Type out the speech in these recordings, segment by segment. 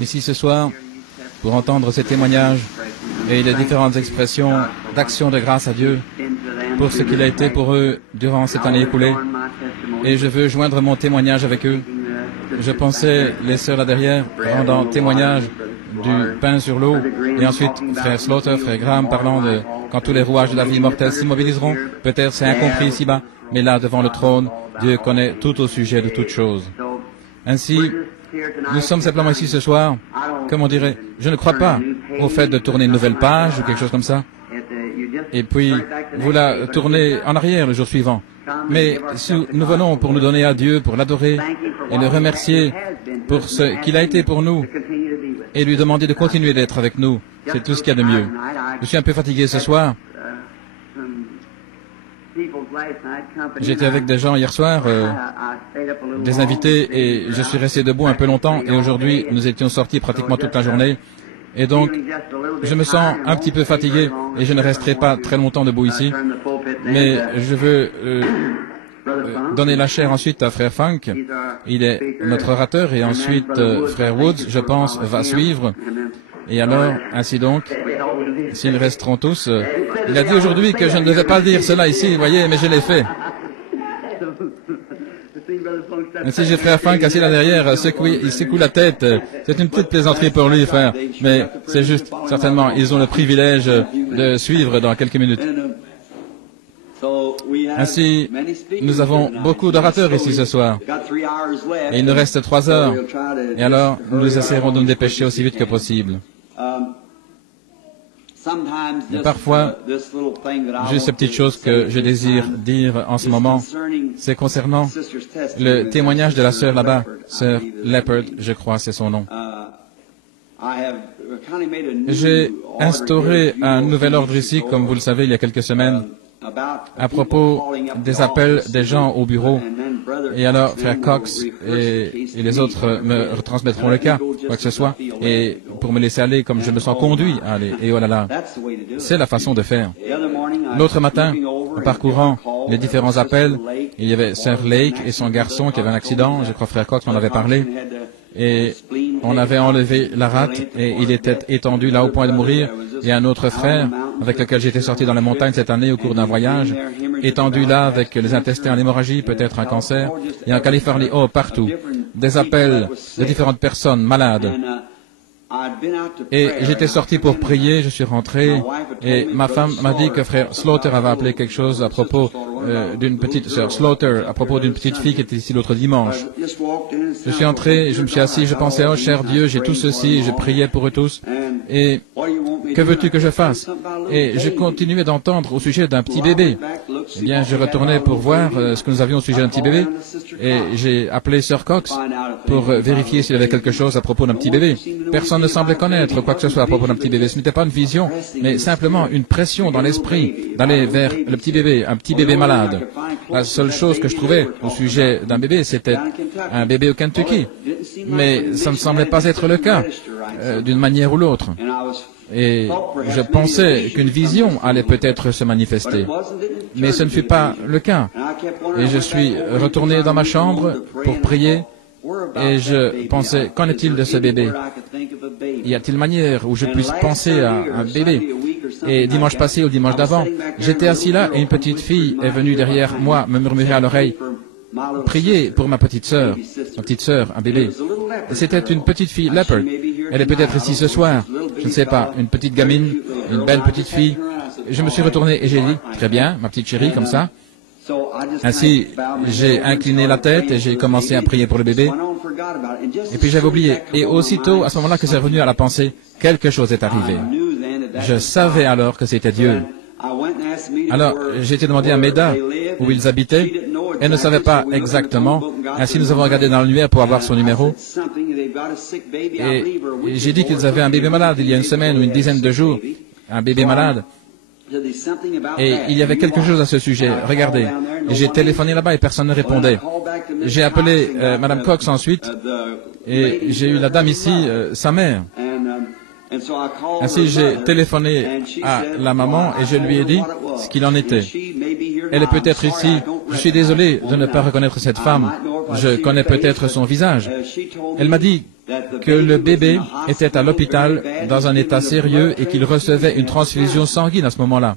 ici ce soir pour entendre ces témoignages et les différentes expressions d'action de grâce à Dieu pour ce qu'il a été pour eux durant cette année écoulée. Et je veux joindre mon témoignage avec eux. Je pensais, les sœurs là derrière, rendant témoignage du pain sur l'eau, et ensuite frère Slaughter, frère Graham parlant de quand tous les rouages de la vie mortelle s'immobiliseront. Peut-être c'est incompris ici-bas, mais là devant le trône, Dieu connaît tout au sujet de toutes choses. Ainsi, nous sommes simplement ici ce soir, comme on dirait, je ne crois pas au fait de tourner une nouvelle page ou quelque chose comme ça, et puis vous la tournez en arrière le jour suivant. Mais si nous venons pour nous donner à Dieu, pour l'adorer et le remercier pour ce qu'il a été pour nous et lui demander de continuer d'être avec nous, c'est tout ce qu'il y a de mieux. Je suis un peu fatigué ce soir. J'étais avec des gens hier soir, des invités, et je suis resté debout un peu longtemps, et aujourd'hui nous étions sortis pratiquement toute la journée. Et donc, je me sens un petit peu fatigué et je ne resterai pas très longtemps debout ici. Mais je veux donner la chair ensuite à Frère Funk. Il est notre orateur et ensuite Frère Woods, je pense, va suivre. Et alors, ainsi donc, s'ils resteront tous, il a dit aujourd'hui que je ne devais pas dire cela ici, vous voyez, mais je l'ai fait. Mais si j'ai Frère Funk assis là derrière, il secoue la tête. C'est une petite plaisanterie pour lui, frère. Mais c'est juste, certainement, ils ont le privilège de suivre dans quelques minutes. Ainsi, nous avons beaucoup d'orateurs ici ce soir. Et il nous reste 3 heures. Et alors, nous essaierons de nous dépêcher aussi vite que possible. Et parfois, juste cette petite chose que je désire dire en ce moment, c'est concernant le témoignage de la sœur là-bas, sœur Leopard, je crois, c'est son nom. J'ai instauré un nouvel ordre ici, comme vous le savez, il y a quelques semaines, à propos des appels des gens au bureau. Et alors, frère Cox et les autres me retransmettront le cas, quoi que ce soit, et pour me laisser aller comme je me sens conduit à aller. Et oh là là, c'est la façon de faire. L'autre matin, en parcourant les différents appels, il y avait sœur Lake et son garçon qui avait un accident, je crois frère Cox m'en avait parlé, et on avait enlevé la rate et il était étendu là au point de mourir. Et un autre frère, avec lequel j'étais sorti dans les montagnes cette année au cours d'un voyage, étendu là avec les intestins en hémorragie, peut-être un cancer, et en Californie, oh, partout, des appels de différentes personnes malades. Et j'étais sorti pour prier, je suis rentré, et ma femme m'a dit que frère Slaughter avait appelé quelque chose à propos d'une petite sœur Slaughter, à propos d'une petite fille qui était ici l'autre dimanche. Je suis entré, je me suis assis, je pensais, oh cher Dieu, j'ai tout ceci, je priais pour eux tous, et que veux-tu que je fasse? Et je continuais d'entendre au sujet d'un petit bébé. Eh bien, je retournais pour voir ce que nous avions au sujet d'un petit bébé, et j'ai appelé Sœur Cox pour vérifier s'il y avait quelque chose à propos d'un petit bébé. Personne ne semblait connaître quoi que ce soit à propos d'un petit bébé. Ce n'était pas une vision, mais simplement une pression dans l'esprit d'aller vers le petit bébé, un petit bébé malade. La seule chose que je trouvais au sujet d'un bébé, c'était un bébé au Kentucky. Mais ça ne semblait pas être le cas, d'une manière ou l'autre. Et je pensais qu'une vision allait peut-être se manifester. Mais ce ne fut pas le cas. Et je suis retourné dans ma chambre pour prier. Et je pensais, qu'en est-il de ce bébé? Y a-t-il manière où je puisse penser à un bébé? Et dimanche passé ou dimanche d'avant, j'étais assis là et une petite fille est venue derrière moi me murmurer à l'oreille, priez pour ma petite sœur, un bébé. Et c'était une petite fille, Leopard. Elle est peut-être ici ce soir, je ne sais pas, une petite gamine, une belle petite fille. Je me suis retourné et j'ai dit, très bien, ma petite chérie, comme ça. Ainsi, j'ai incliné la tête et j'ai commencé à prier pour le bébé. Et puis j'avais oublié. Et aussitôt, à ce moment-là que c'est revenu à la pensée, quelque chose est arrivé. Je savais alors que c'était Dieu. Alors, j'ai été demandé à Meda où ils habitaient. Elle ne savait pas exactement. Ainsi, nous avons regardé dans l'annuaire pour avoir son numéro. Et j'ai dit qu'ils avaient un bébé malade il y a une semaine ou une dizaine de jours. Un bébé malade. Et il y avait quelque chose à ce sujet. Regardez. Et j'ai téléphoné là-bas et personne ne répondait. J'ai appelé Madame Cox ensuite et j'ai eu la dame ici, sa mère. Ainsi, j'ai téléphoné à la maman et je lui ai dit ce qu'il en était. Elle est peut-être ici. Je suis désolé de ne pas reconnaître cette femme. Je connais peut-être son visage. Elle m'a dit que le bébé était à l'hôpital dans un état sérieux et qu'il recevait une transfusion sanguine à ce moment-là.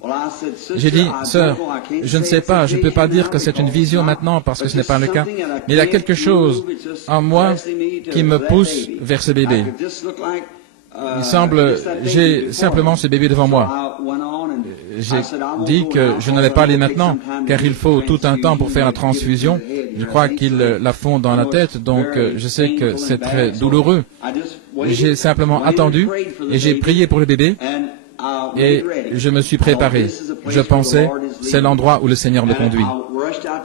J'ai dit, sœur, je ne sais pas, je ne peux pas dire que c'est une vision maintenant parce que ce n'est pas le cas, mais il y a quelque chose en moi qui me pousse vers ce bébé. Il semble, j'ai simplement ce bébé devant moi. J'ai dit que je n'allais pas aller maintenant, car il faut tout un temps pour faire la transfusion. Je crois qu'ils la font dans la tête, donc je sais que c'est très douloureux. J'ai simplement attendu et j'ai prié pour le bébé et je me suis préparé. Je pensais, c'est l'endroit où le Seigneur me conduit.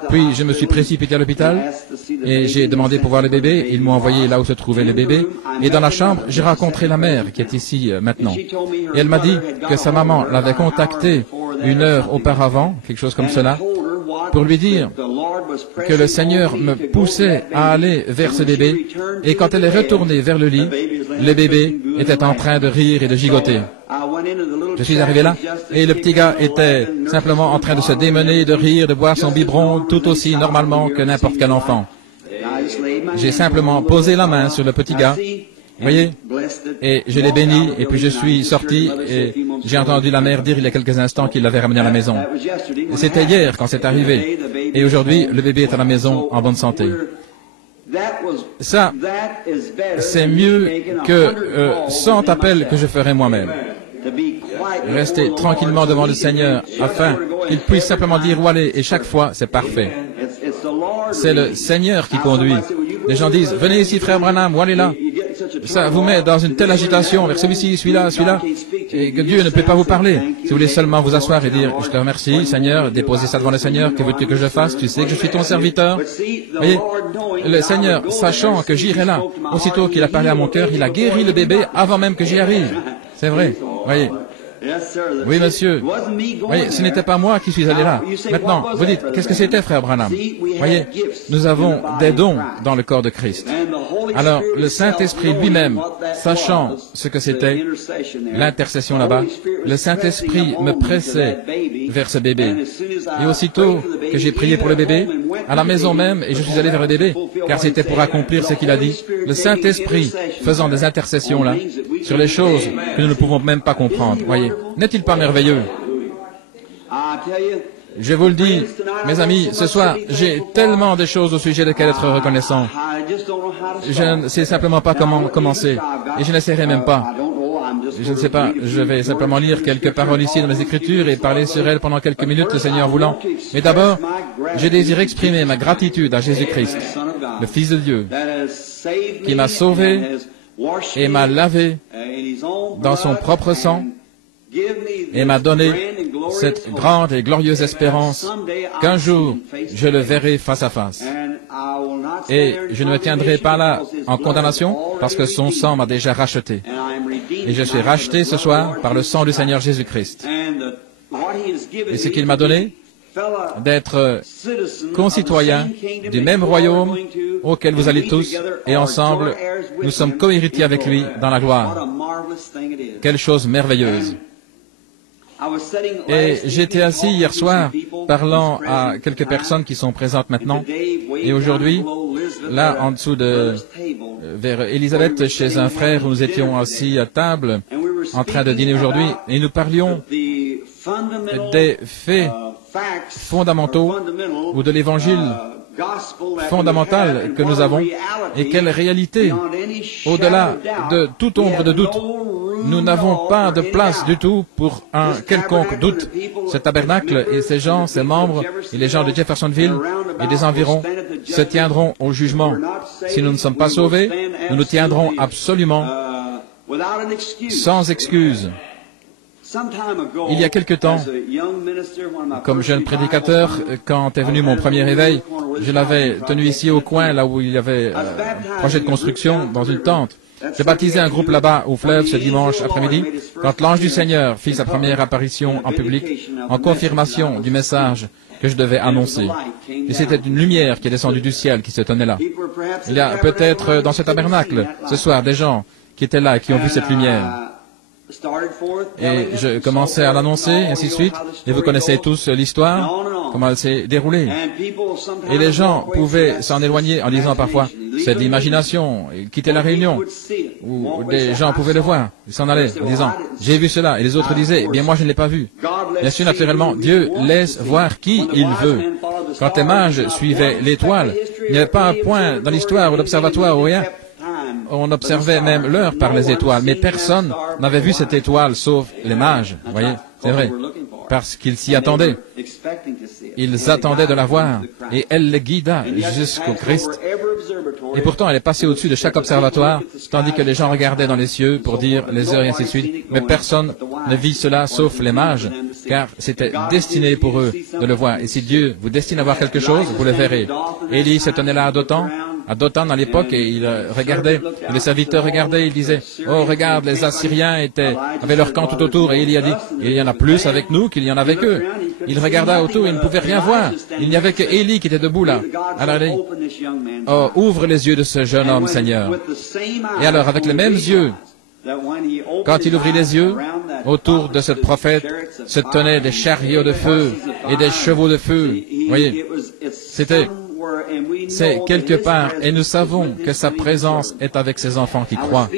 Puis je me suis précipité à l'hôpital et j'ai demandé pour voir le bébé. Ils m'ont envoyé là où se trouvait le bébé. Et dans la chambre, j'ai rencontré la mère qui est ici maintenant. Et elle m'a dit que sa maman l'avait contactée 1 heure auparavant, quelque chose comme cela, pour lui dire que le Seigneur me poussait à aller vers ce bébé. Et quand elle est retournée vers le lit, le bébé était en train de rire et de gigoter. Je suis arrivé là et le petit gars était simplement en train de se démener, de rire, de boire son biberon tout aussi normalement que n'importe quel enfant. J'ai simplement posé la main sur le petit gars, vous voyez, et je l'ai béni et puis je suis sorti et j'ai entendu la mère dire il y a quelques instants qu'il l'avait ramené à la maison. C'était hier quand c'est arrivé et aujourd'hui le bébé est à la maison en bonne santé. Ça, c'est mieux que 100 appels que je ferai moi-même. Rester tranquillement devant le Seigneur afin qu'il puisse simplement dire où aller et chaque fois c'est parfait. C'est le Seigneur qui conduit. Les gens disent venez ici frère Branham, où allez là. Ça vous met dans une telle agitation vers celui-ci, celui-là, et que Dieu ne peut pas vous parler. Si vous voulez seulement vous asseoir et dire, je te remercie, Seigneur, déposez ça devant le Seigneur, que veux-tu que je fasse? Tu sais que je suis ton serviteur. Voyez, le Seigneur, sachant que j'irai là, aussitôt qu'il a parlé à mon cœur, il a guéri le bébé avant même que j'y arrive. C'est vrai, voyez. Oui, monsieur. Voyez, ce n'était pas moi qui suis allé là. Maintenant, vous dites, qu'est-ce que c'était, frère Branham? Voyez, nous avons des dons dans le corps de Christ. Alors, le Saint-Esprit lui-même, sachant ce que c'était, l'intercession là-bas, le Saint-Esprit me pressait vers ce bébé. Et aussitôt que j'ai prié pour le bébé, à la maison même, et je suis allé vers le bébé, car c'était pour accomplir ce qu'il a dit, le Saint-Esprit faisant des intercessions là, sur les choses que nous ne pouvons même pas comprendre. Voyez, n'est-il pas merveilleux? Je vous le dis, mes amis, ce soir, j'ai tellement de choses au sujet desquelles être reconnaissant. Je ne sais simplement pas comment commencer. Et je n'essaierai même pas. Je ne sais pas, je vais simplement lire quelques paroles ici dans les Écritures et parler sur elles pendant quelques minutes, le Seigneur voulant. Mais d'abord, je désire exprimer ma gratitude à Jésus-Christ, le Fils de Dieu, qui m'a sauvé et m'a lavé dans son propre sang et m'a donné cette grande et glorieuse espérance qu'un jour je le verrai face à face. Et je ne me tiendrai pas là en condamnation parce que son sang m'a déjà racheté. Et je suis racheté ce soir par le sang du Seigneur Jésus-Christ. Et ce qu'il m'a donné, d'être concitoyen du même royaume auquel vous allez tous, et ensemble, nous sommes co-héritiers avec lui dans la gloire. Quelle chose merveilleuse! Et j'étais assis hier soir parlant à quelques personnes qui sont présentes maintenant. Et aujourd'hui, là en dessous de vers Élisabeth, chez un frère où nous étions assis à table en train de dîner aujourd'hui, et nous parlions des faits fondamentaux ou de l'évangile fondamental que nous avons et quelle réalité, au-delà de toute ombre de doute, nous n'avons pas de place du tout pour un quelconque doute. Ce tabernacle et ses gens, ses membres et les gens de Jeffersonville et des environs se tiendront au jugement. Si nous ne sommes pas sauvés, nous nous tiendrons absolument sans excuse. Il y a quelque temps, comme jeune prédicateur, quand est venu mon premier réveil, je l'avais tenu ici au coin, là où il y avait un projet de construction, dans une tente. J'ai baptisé un groupe là-bas au fleuve ce dimanche après-midi, quand l'ange du Seigneur fit sa première apparition en public, en confirmation du message que je devais annoncer. Et c'était une lumière qui est descendue du ciel qui se tenait là. Il y a peut-être dans ce tabernacle, ce soir, des gens qui étaient là et qui ont vu cette lumière. Et je commençais à l'annoncer, ainsi de suite, et vous connaissez tous l'histoire. comment elle s'est déroulée. Et les gens pouvaient s'en éloigner en disant parfois, c'est de l'imagination, ils quittaient la réunion, ou des gens pouvaient le voir, ils s'en allaient en disant, j'ai vu cela, et les autres disaient, eh bien moi je ne l'ai pas vu. Bien sûr, naturellement, Dieu laisse voir qui il veut. Quand les mages suivaient l'étoile, il n'y avait pas un point dans l'histoire ou l'observatoire ou rien. On observait même l'heure par les étoiles, mais personne n'avait vu cette étoile sauf les mages. Vous voyez, c'est vrai, parce qu'ils s'y attendaient. Ils attendaient de la voir, et elle les guida jusqu'au Christ. Et pourtant, elle est passée au-dessus de chaque observatoire, tandis que les gens regardaient dans les cieux pour dire les heures et ainsi de suite. Mais personne ne vit cela sauf les mages, car c'était destiné pour eux de le voir. Et si Dieu vous destine à voir quelque chose, vous le verrez. Élie se tenait là à Dothan à l'époque, et il regardait, et les serviteurs regardaient, ils disaient, oh regarde, les Assyriens avaient leur camp tout autour, et il a dit, il y en a plus avec nous qu'il y en a avec eux. Il regarda autour, il ne pouvait rien voir. Il n'y avait que Élie qui était debout là. Alors il dit, oh, ouvre les yeux de ce jeune homme, Seigneur. Et alors, avec les mêmes yeux, quand il ouvrit les yeux, autour de ce prophète se tenaient des chariots de feu et des chevaux de feu. Vous voyez, c'est quelque part, et nous savons que sa présence est avec ses enfants qui croient.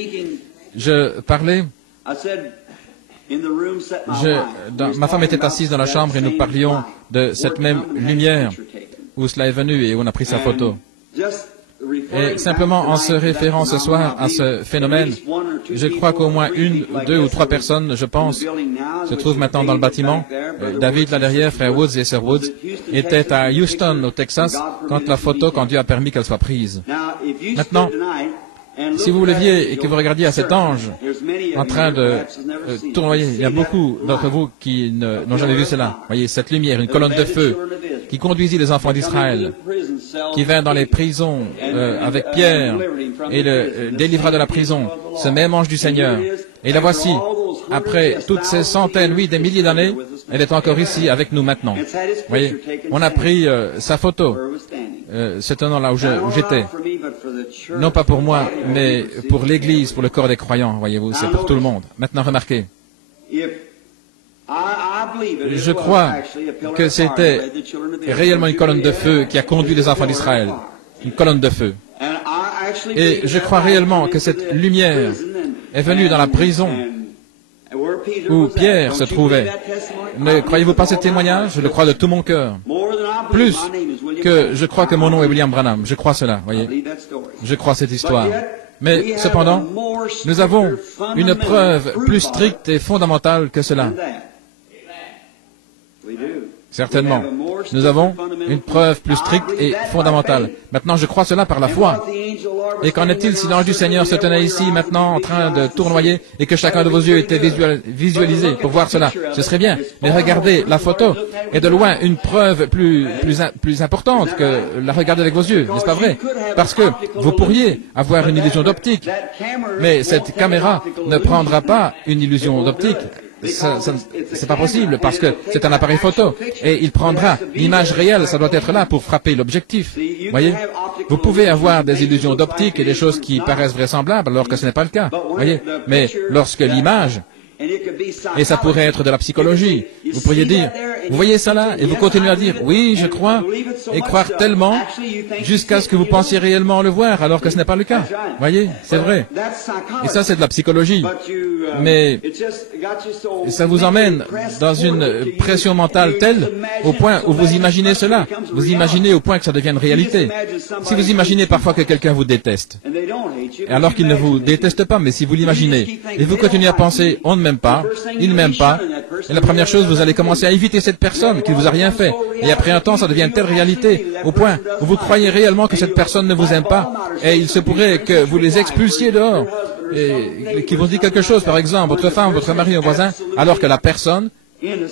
Je parlais, ma femme était assise dans la chambre et nous parlions de cette même lumière où cela est venu et où on a pris sa photo. Et simplement en se référant ce soir à ce phénomène, je crois qu'au moins une, deux ou trois personnes, je pense, se trouvent maintenant dans le bâtiment. David, là derrière, frère Woods et sœur Woods, étaient à Houston, au Texas, quand Dieu a permis qu'elle soit prise. Maintenant, si vous le leviez et que vous regardiez à cet ange en train de tournoyer, il y a beaucoup d'entre vous qui n'ont jamais vu cela. Voyez, cette lumière, une colonne de feu qui conduisit les enfants d'Israël, qui vint dans les prisons avec Pierre et le délivra de la prison, ce même ange du Seigneur. Et la voici, après toutes ces centaines, oui, des milliers d'années, elle est encore ici avec nous maintenant. Voyez, on a pris sa photo. C'est un nom là où j'étais. Non pas pour moi, mais pour l'Église, pour le corps des croyants, voyez-vous, c'est pour tout le monde. Maintenant, remarquez. Je crois que c'était réellement une colonne de feu qui a conduit les enfants d'Israël. Une colonne de feu. Et je crois réellement que cette lumière est venue dans la prison où Pierre se trouvait. Ne croyez-vous pas ce témoignage? Je le crois de tout mon cœur. Plus que je crois que mon nom est William Branham. Je crois cela, voyez. Je crois cette histoire. Mais cependant, nous avons une preuve plus stricte et fondamentale que cela. Certainement. Nous avons une preuve plus stricte et fondamentale. Maintenant, je crois cela par la foi. Et qu'en est-il si l'ange du Seigneur se tenait ici maintenant en train de tournoyer et que chacun de vos yeux était visualisé pour voir cela? Ce serait bien. Mais regardez la photo. Et de loin, une preuve plus importante que la regarder avec vos yeux. N'est-ce pas vrai? Parce que vous pourriez avoir une illusion d'optique. Mais cette caméra ne prendra pas une illusion d'optique. C'est pas possible parce que c'est un appareil photo et il prendra l'image réelle, ça doit être là pour frapper l'objectif. Voyez, vous pouvez avoir des illusions d'optique et des choses qui paraissent vraisemblables alors que ce n'est pas le cas. Voyez, mais lorsque l'image, et ça pourrait être de la psychologie, vous pourriez dire, vous voyez ça là, et vous continuez à dire, oui, je crois, et croire tellement jusqu'à ce que vous pensiez réellement le voir alors que ce n'est pas le cas. Voyez, c'est vrai. Et ça, c'est de la psychologie. Mais ça vous emmène dans une pression mentale telle au point où vous imaginez cela. Vous imaginez au point que ça devienne réalité. Si vous imaginez parfois que quelqu'un vous déteste, alors qu'il ne vous déteste pas, mais si vous l'imaginez, et vous continuez à penser, on ne m'aime pas, il ne m'aime pas, et la première chose, vous allez commencer à éviter cette personne qui ne vous a rien fait. Et après un temps, ça devient une telle réalité, au point où vous croyez réellement que cette personne ne vous aime pas, et il se pourrait que vous les expulsiez dehors, et qu'ils vous disent quelque chose, par exemple, votre femme, votre mari, un voisin, alors que la personne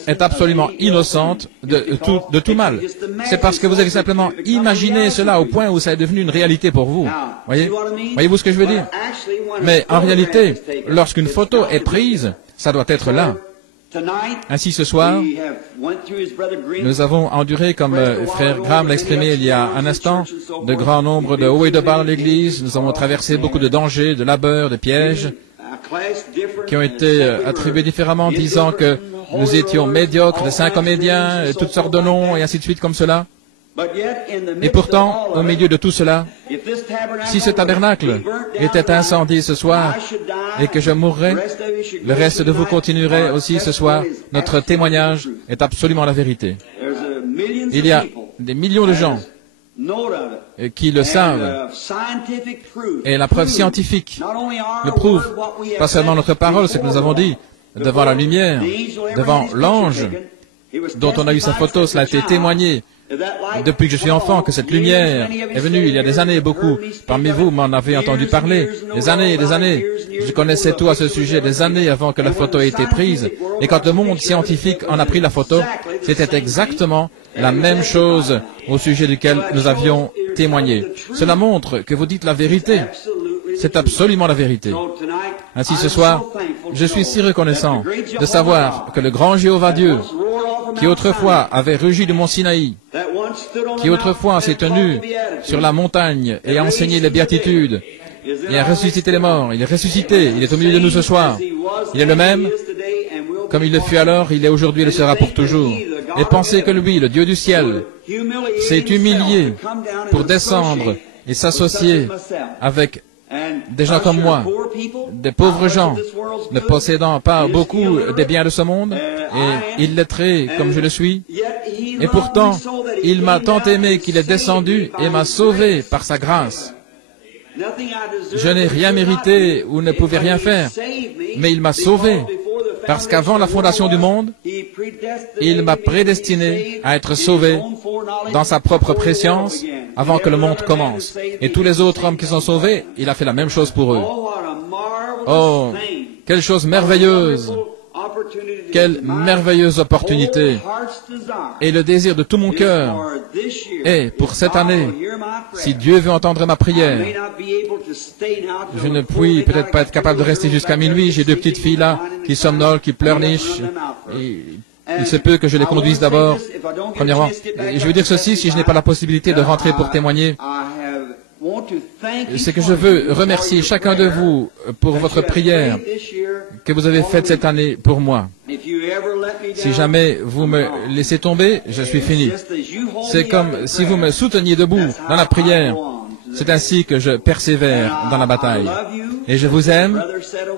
est absolument innocente de tout mal. C'est parce que vous avez simplement imaginé cela au point où ça est devenu une réalité pour vous. Voyez-vous ce que je veux dire? Mais en réalité, lorsqu'une photo est prise, ça doit être là. Ainsi, ce soir, nous avons enduré, comme frère Graham l'a exprimé il y a un instant, de grands nombres de hauts et de bas dans l'Église. Nous avons traversé beaucoup de dangers, de labeurs, de pièges, qui ont été attribués différemment, disant que Nous étions médiocres, des saints comédiens, et toutes sortes de noms, et ainsi de suite comme cela. Et pourtant, au milieu de tout cela, si ce tabernacle était incendié ce soir et que je mourrais, le reste de vous continuerait aussi ce soir. Notre témoignage est absolument la vérité. Il y a des millions de gens qui le savent. Et la preuve scientifique le prouve. Pas seulement notre parole, ce que nous avons dit, devant la lumière, devant l'ange, dont on a eu sa photo, cela a été témoigné. Depuis que je suis enfant, que cette lumière est venue il y a des années, beaucoup. Parmi vous m'en avez entendu parler. Des années et des années. Je connaissais tout à ce sujet des années avant que la photo ait été prise. Et quand le monde scientifique en a pris la photo, c'était exactement la même chose au sujet duquel nous avions témoigné. Cela montre que vous dites la vérité. C'est absolument la vérité. Ainsi ce soir, je suis si reconnaissant de savoir que le grand Jéhovah Dieu, qui autrefois avait rugi du mont Sinaï, qui autrefois s'est tenu sur la montagne et a enseigné les béatitudes, et a ressuscité les morts, il est ressuscité, il est au milieu de nous ce soir. Il est le même, comme il le fut alors, il est aujourd'hui et le sera pour toujours. Et pensez que lui, le Dieu du ciel, s'est humilié pour descendre et s'associer avec des gens comme moi, des pauvres gens, ne possédant pas beaucoup des biens de ce monde, et illettré comme je le suis. Et pourtant, il m'a tant aimé qu'il est descendu et m'a sauvé par sa grâce. Je n'ai rien mérité ou ne pouvais rien faire, mais il m'a sauvé, parce qu'avant la fondation du monde, il m'a prédestiné à être sauvé dans sa propre préscience avant que le monde commence. Et tous les autres hommes qui sont sauvés, il a fait la même chose pour eux. Oh, quelle chose merveilleuse! Quelle merveilleuse opportunité! Et le désir de tout mon cœur est, pour cette année, si Dieu veut entendre ma prière, je ne puis peut-être pas être capable de rester jusqu'à minuit. J'ai deux petites filles là, qui somnolent, qui pleurnichent. Il se peut que je les conduise d'abord, premièrement. Et je veux dire ceci, si je n'ai pas la possibilité de rentrer pour témoigner, c'est que je veux remercier chacun de vous pour votre prière que vous avez faite cette année pour moi. Si jamais vous me laissez tomber, je suis fini. C'est comme si vous me souteniez debout dans la prière. C'est ainsi que je persévère dans la bataille. Et je vous aime,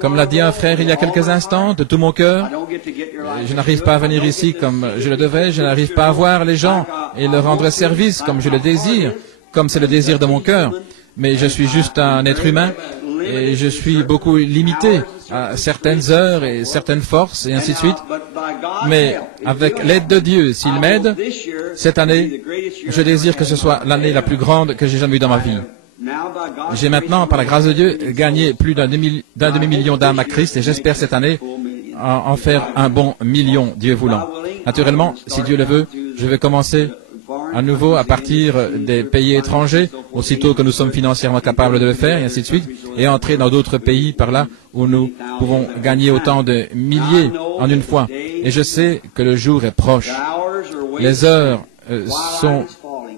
comme l'a dit un frère il y a quelques instants, de tout mon cœur. Je n'arrive pas à venir ici comme je le devais, je n'arrive pas à voir les gens et leur rendre service comme je le désire, comme c'est le désir de mon cœur. Mais je suis juste un être humain et je suis beaucoup limité à certaines heures et certaines forces et ainsi de suite. Mais avec l'aide de Dieu, s'il m'aide, cette année, je désire que ce soit l'année la plus grande que j'ai jamais eue dans ma vie. J'ai maintenant, par la grâce de Dieu, gagné plus d'un demi-million d'âmes à Christ et j'espère cette année en faire un bon million, Dieu voulant. Naturellement, si Dieu le veut, je vais commencer à nouveau à partir des pays étrangers, aussitôt que nous sommes financièrement capables de le faire, et ainsi de suite, et entrer dans d'autres pays par là où nous pouvons gagner autant de milliers en une fois. Et je sais que le jour est proche. Les heures sont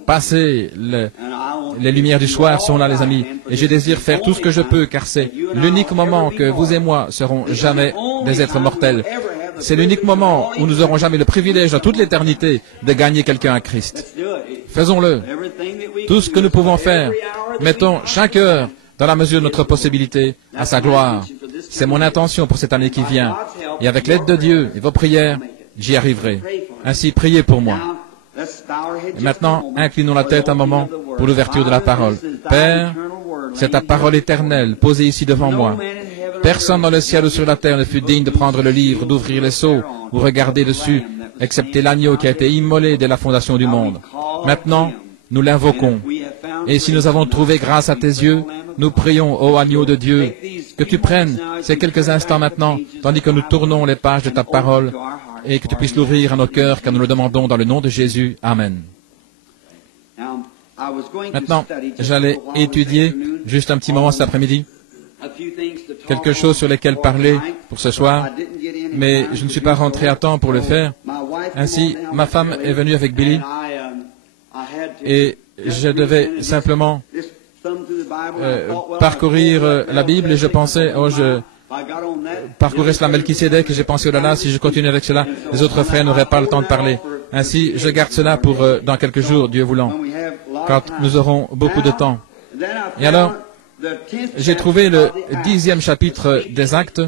passées, les lumières du soir sont là, les amis, et je désire faire tout ce que je peux, car c'est l'unique moment que vous et moi serons jamais des êtres mortels. C'est l'unique moment où nous n'aurons jamais le privilège dans toute l'éternité de gagner quelqu'un à Christ. Faisons-le. Tout ce que nous pouvons faire, mettons chaque heure, dans la mesure de notre possibilité, à sa gloire. C'est mon intention pour cette année qui vient. Et avec l'aide de Dieu et vos prières, j'y arriverai. Ainsi, priez pour moi. Et maintenant, inclinons la tête un moment pour l'ouverture de la parole. Père, c'est ta parole éternelle posée ici devant moi. Personne dans le ciel ou sur la terre ne fut digne de prendre le livre, d'ouvrir les sceaux ou regarder dessus, excepté l'agneau qui a été immolé dès la fondation du monde. Maintenant, nous l'invoquons. Et si nous avons trouvé grâce à tes yeux, nous prions, ô agneau de Dieu, que tu prennes ces quelques instants maintenant, tandis que nous tournons les pages de ta parole, et que tu puisses l'ouvrir à nos cœurs, car nous le demandons dans le nom de Jésus. Amen. Maintenant, j'allais étudier juste un petit moment cet après-midi quelque chose sur lesquels parler pour ce soir, mais je ne suis pas rentré à temps pour le faire. Ainsi, ma femme est venue avec Billy et je devais simplement parcourir la Bible et je pensais, parcourir cela Melchisédek et j'ai pensé, oh là là, si je continue avec cela, les autres frères n'auraient pas le temps de parler. Ainsi, je garde cela pour dans quelques jours, Dieu voulant, quand nous aurons beaucoup de temps. Et alors, j'ai trouvé le 10e chapitre des Actes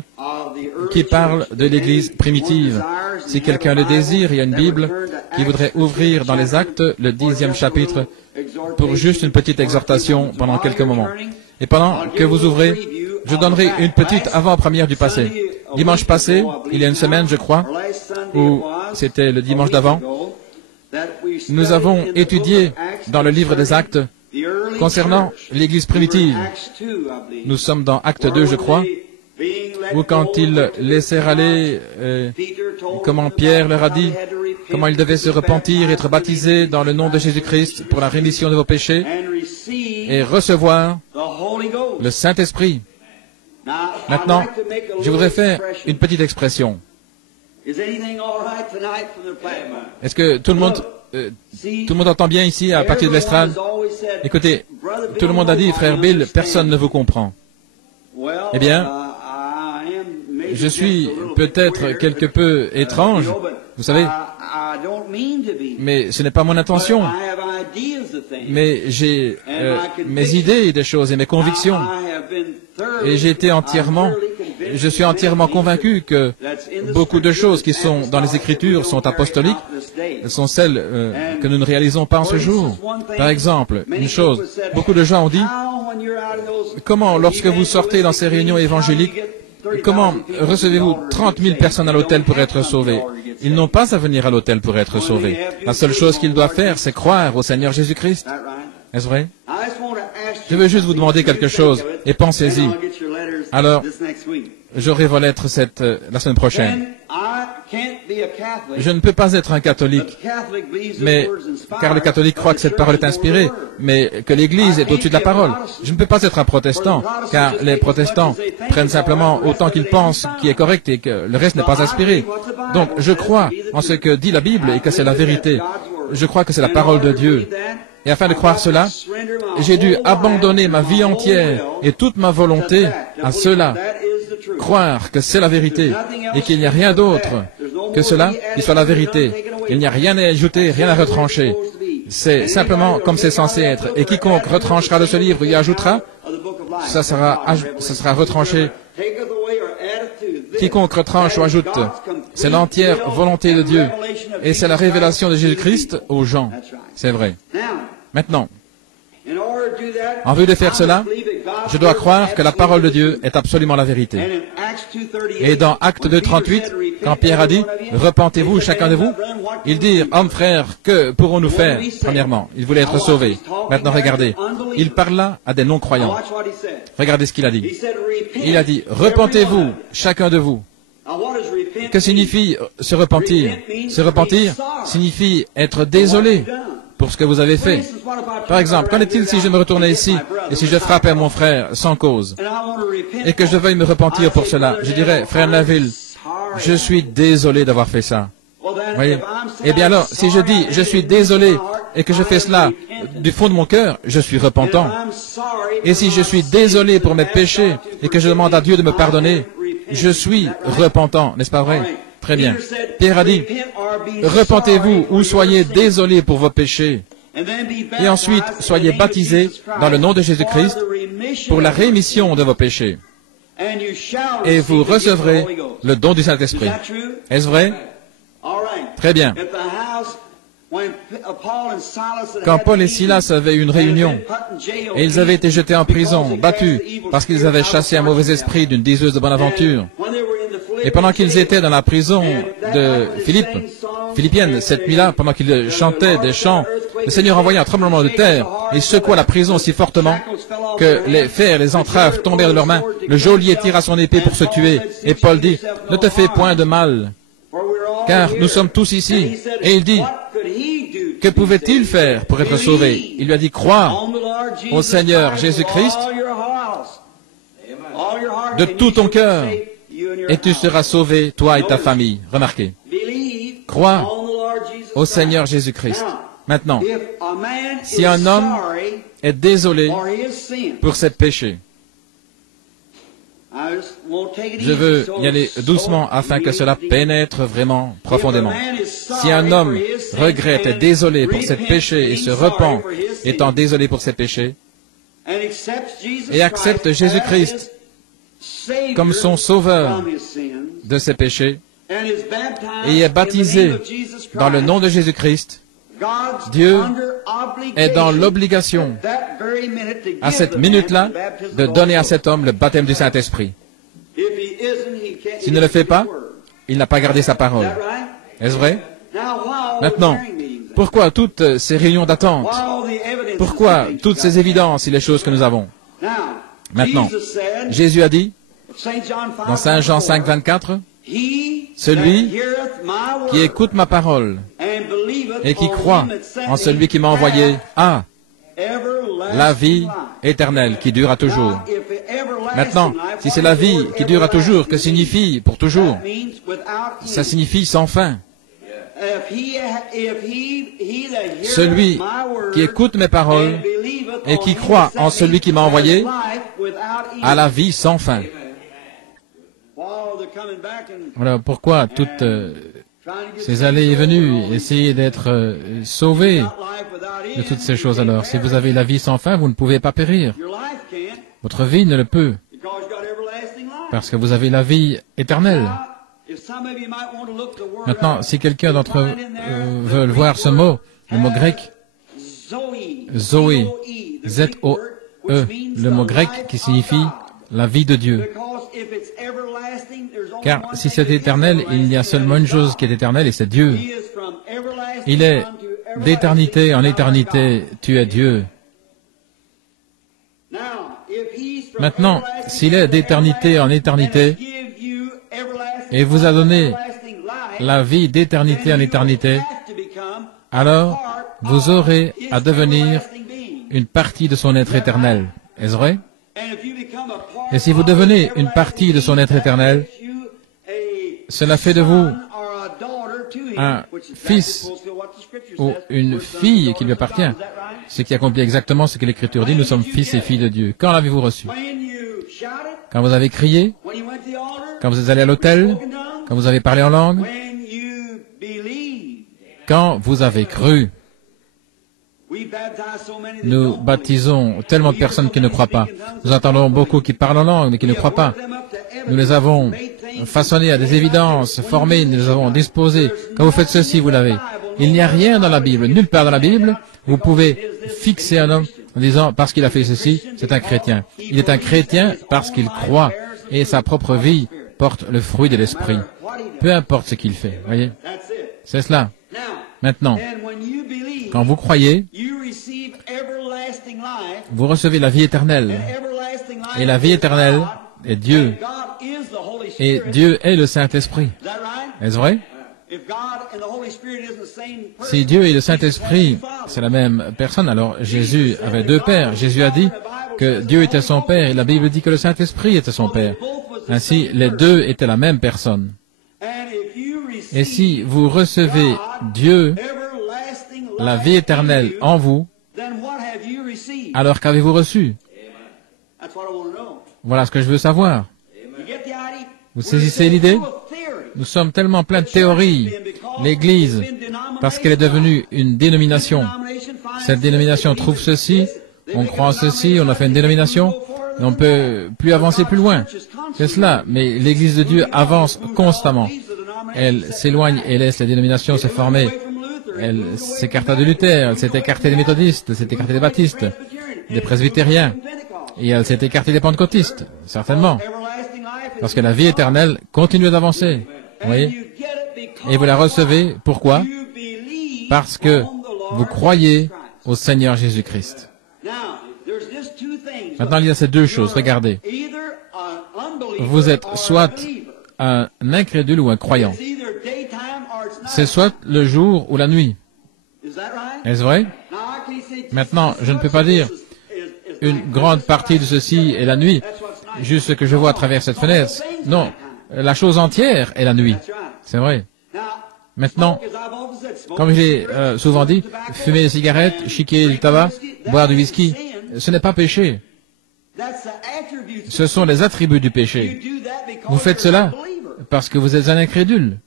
qui parle de l'Église primitive. Si quelqu'un le désire, il y a une Bible qui voudrait ouvrir dans les Actes le 10e chapitre pour juste une petite exhortation pendant quelques moments. Et pendant que vous ouvrez, je donnerai une petite avant-première du passé. Dimanche passé, il y a une semaine, je crois, ou c'était le dimanche d'avant, nous avons étudié dans le livre des Actes concernant l'Église primitive. Nous sommes dans Acte 2, je crois, où quand ils laissèrent aller, comment Pierre leur a dit, comment ils devaient se repentir, être baptisés dans le nom de Jésus-Christ pour la rémission de vos péchés et recevoir le Saint-Esprit. Maintenant, je voudrais faire une petite expression. Est-ce que tout le monde entend bien ici à partir de l'estrade? Écoutez, tout le monde a dit, frère Bill, personne ne vous comprend. Eh bien, je suis peut-être quelque peu étrange, vous savez, mais ce n'est pas mon intention. Mais j'ai mes idées des choses et mes convictions. Et je suis entièrement convaincu que beaucoup de choses qui sont dans les Écritures sont apostoliques, sont celles que nous ne réalisons pas en ce jour. Par exemple, une chose, beaucoup de gens ont dit, comment, lorsque vous sortez dans ces réunions évangéliques, comment recevez-vous 30 000 personnes à l'hôtel pour être sauvées? Ils n'ont pas à venir à l'hôtel pour être sauvés. La seule chose qu'ils doivent faire, c'est croire au Seigneur Jésus-Christ. Est-ce vrai? Je veux juste vous demander quelque chose, et pensez-y. Alors, j'aurai vos lettres la semaine prochaine. Je ne peux pas être un catholique, car le catholique croit que cette parole est inspirée, mais que l'Église est au-dessus de la parole. Je ne peux pas être un protestant, car les protestants prennent simplement autant qu'ils pensent qui est correct et que le reste n'est pas inspiré. Donc, je crois en ce que dit la Bible et que c'est la vérité. Je crois que c'est la parole de Dieu. Et afin de croire cela, j'ai dû abandonner ma vie entière et toute ma volonté à cela. Croire que c'est la vérité et qu'il n'y a rien d'autre que cela qui soit la vérité. Il n'y a rien à ajouter, rien à retrancher. C'est simplement comme c'est censé être. Et quiconque retranchera de ce livre y ajoutera, ça sera retranché. Quiconque retranche ou ajoute, c'est l'entière volonté de Dieu. Et c'est la révélation de Jésus-Christ aux gens. C'est vrai. Maintenant, en vue de faire cela, je dois croire que la parole de Dieu est absolument la vérité. Et dans Acte 2, 38, quand Pierre a dit, « Repentez-vous, chacun de vous », il dit, « Hommes, frères, que pourrons-nous faire ?» Premièrement, il voulait être sauvé. Maintenant, regardez, il parla à des non-croyants. Regardez ce qu'il a dit. Il a dit, « Repentez-vous, chacun de vous ». Que signifie se repentir? Se repentir signifie être désolé pour ce que vous avez fait. Par exemple, qu'en est-il si je me retournais ici et si je frappais mon frère sans cause et que je veuille me repentir pour cela? Je dirais, frère Neville, je suis désolé d'avoir fait ça. Voyez? Eh bien alors, si je dis, je suis désolé et que je fais cela du fond de mon cœur, je suis repentant. Et si je suis désolé pour mes péchés et que je demande à Dieu de me pardonner, je suis repentant, n'est-ce pas vrai? Très bien. Pierre a dit, repentez-vous ou soyez désolés pour vos péchés. Et ensuite, soyez baptisés dans le nom de Jésus-Christ pour la rémission de vos péchés. Et vous recevrez le don du Saint-Esprit. Est-ce vrai? Très bien. Quand Paul et Silas avaient une réunion, et ils avaient été jetés en prison, battus, parce qu'ils avaient chassé un mauvais esprit d'une diseuse de Bonaventure, et pendant qu'ils étaient dans la prison de Philippienne, cette nuit-là, pendant qu'ils chantaient des chants, le Seigneur envoya un tremblement de terre et secoua la prison si fortement que les fers, les entraves tombèrent de leurs mains. Le geôlier tira son épée pour se tuer. Et Paul dit, « Ne te fais point de mal, car nous sommes tous ici. » Et il dit, « Que pouvait-il faire pour être sauvé ?» Il lui a dit, « Crois au Seigneur Jésus-Christ de tout ton cœur, et tu seras sauvé, toi et ta famille. » Remarquez. Crois au Seigneur Jésus-Christ. Maintenant, si un homme est désolé pour ses péchés, Je veux y aller doucement afin que cela pénètre vraiment profondément. Si un homme regrette, est désolé pour ses péchés et se repent, étant désolé pour ses péchés, et accepte Jésus-Christ comme son sauveur de ses péchés, et est baptisé dans le nom de Jésus-Christ, Dieu est dans l'obligation, à cette minute-là, de donner à cet homme le baptême du Saint-Esprit. S'il ne le fait pas, il n'a pas gardé sa parole. Est-ce vrai? Maintenant, pourquoi toutes ces réunions d'attente? Pourquoi toutes ces évidences et les choses que nous avons? Maintenant, Jésus a dit, dans Saint Jean 5, 24, « Celui qui écoute ma parole et qui croit en celui qui m'a envoyé a la vie éternelle qui dure à toujours. » Maintenant, si c'est la vie qui dure à toujours, que signifie pour toujours? Ça signifie sans fin. Celui qui écoute mes paroles et qui croit en celui qui m'a envoyé a la vie sans fin. Voilà pourquoi toutes ces allées et venues, essayer d'être sauvés de toutes ces choses. Alors, si vous avez la vie sans fin, vous ne pouvez pas périr. Votre vie ne le peut, parce que vous avez la vie éternelle. Maintenant, si quelqu'un d'entre vous veut voir ce mot, le mot grec, Zoé, Z-O-E, le mot grec qui signifie la vie de Dieu. Car si c'est éternel, il y a seulement une chose qui est éternelle, et c'est Dieu. Il est d'éternité en éternité, tu es Dieu. Maintenant, s'il est d'éternité en éternité, et vous a donné la vie d'éternité en éternité, alors vous aurez à devenir une partie de son être éternel. Est-ce vrai? Et si vous devenez une partie de son être éternel, cela fait de vous un fils ou une fille qui lui appartient, ce qui accomplit exactement ce que l'Écriture dit, nous sommes fils et filles de Dieu. Quand l'avez-vous reçu? Quand vous avez crié? Quand vous êtes allé à l'autel? Quand vous avez parlé en langue? Quand vous avez cru? Nous baptisons tellement de personnes qui ne croient pas. Nous entendons beaucoup qui parlent en langue, mais qui ne croient pas. Nous les avons façonnés à des évidences, formés, nous les avons disposés. Quand vous faites ceci, vous l'avez. Il n'y a rien dans la Bible, nulle part dans la Bible, vous pouvez fixer un homme en disant, parce qu'il a fait ceci, c'est un chrétien. Il est un chrétien parce qu'il croit, et sa propre vie porte le fruit de l'esprit. Peu importe ce qu'il fait, voyez. C'est cela. Maintenant, quand vous croyez, vous recevez la vie éternelle. Et la vie éternelle est Dieu. Et Dieu est le Saint-Esprit. Est-ce vrai? Si Dieu et le Saint-Esprit, c'est la même personne, alors Jésus avait deux pères. Jésus a dit que Dieu était son Père, et la Bible dit que le Saint-Esprit était son Père. Ainsi, les deux étaient la même personne. Et si vous recevez Dieu, la vie éternelle en vous, alors qu'avez-vous reçu? Voilà ce que je veux savoir. Vous saisissez l'idée? Nous sommes tellement pleins de théories. L'Église, parce qu'elle est devenue une dénomination. Cette dénomination trouve ceci, on croit en ceci, on a fait une dénomination, et on ne peut plus avancer plus loin. C'est cela, mais l'Église de Dieu avance constamment. Elle s'éloigne et laisse la dénomination se former. Elle s'écarta de Luther, elle s'est écartée des méthodistes, elle s'est écartée des baptistes, des presbytériens, et elle s'est écartée des pentecôtistes, certainement. Parce que la vie éternelle continue d'avancer. Vous voyez? Et vous la recevez, pourquoi? Parce que vous croyez au Seigneur Jésus-Christ. Maintenant, il y a ces deux choses, regardez. Vous êtes soit un incrédule ou un croyant. C'est soit le jour ou la nuit. Est-ce vrai? Maintenant, je ne peux pas dire une grande partie de ceci est la nuit, juste ce que je vois à travers cette fenêtre. Non, la chose entière est la nuit. C'est vrai. Maintenant, comme je l'ai souvent dit, fumer des cigarettes, chiquer du tabac, boire du whisky, ce n'est pas péché. Ce sont les attributs du péché. Vous faites cela parce que vous êtes un incrédule.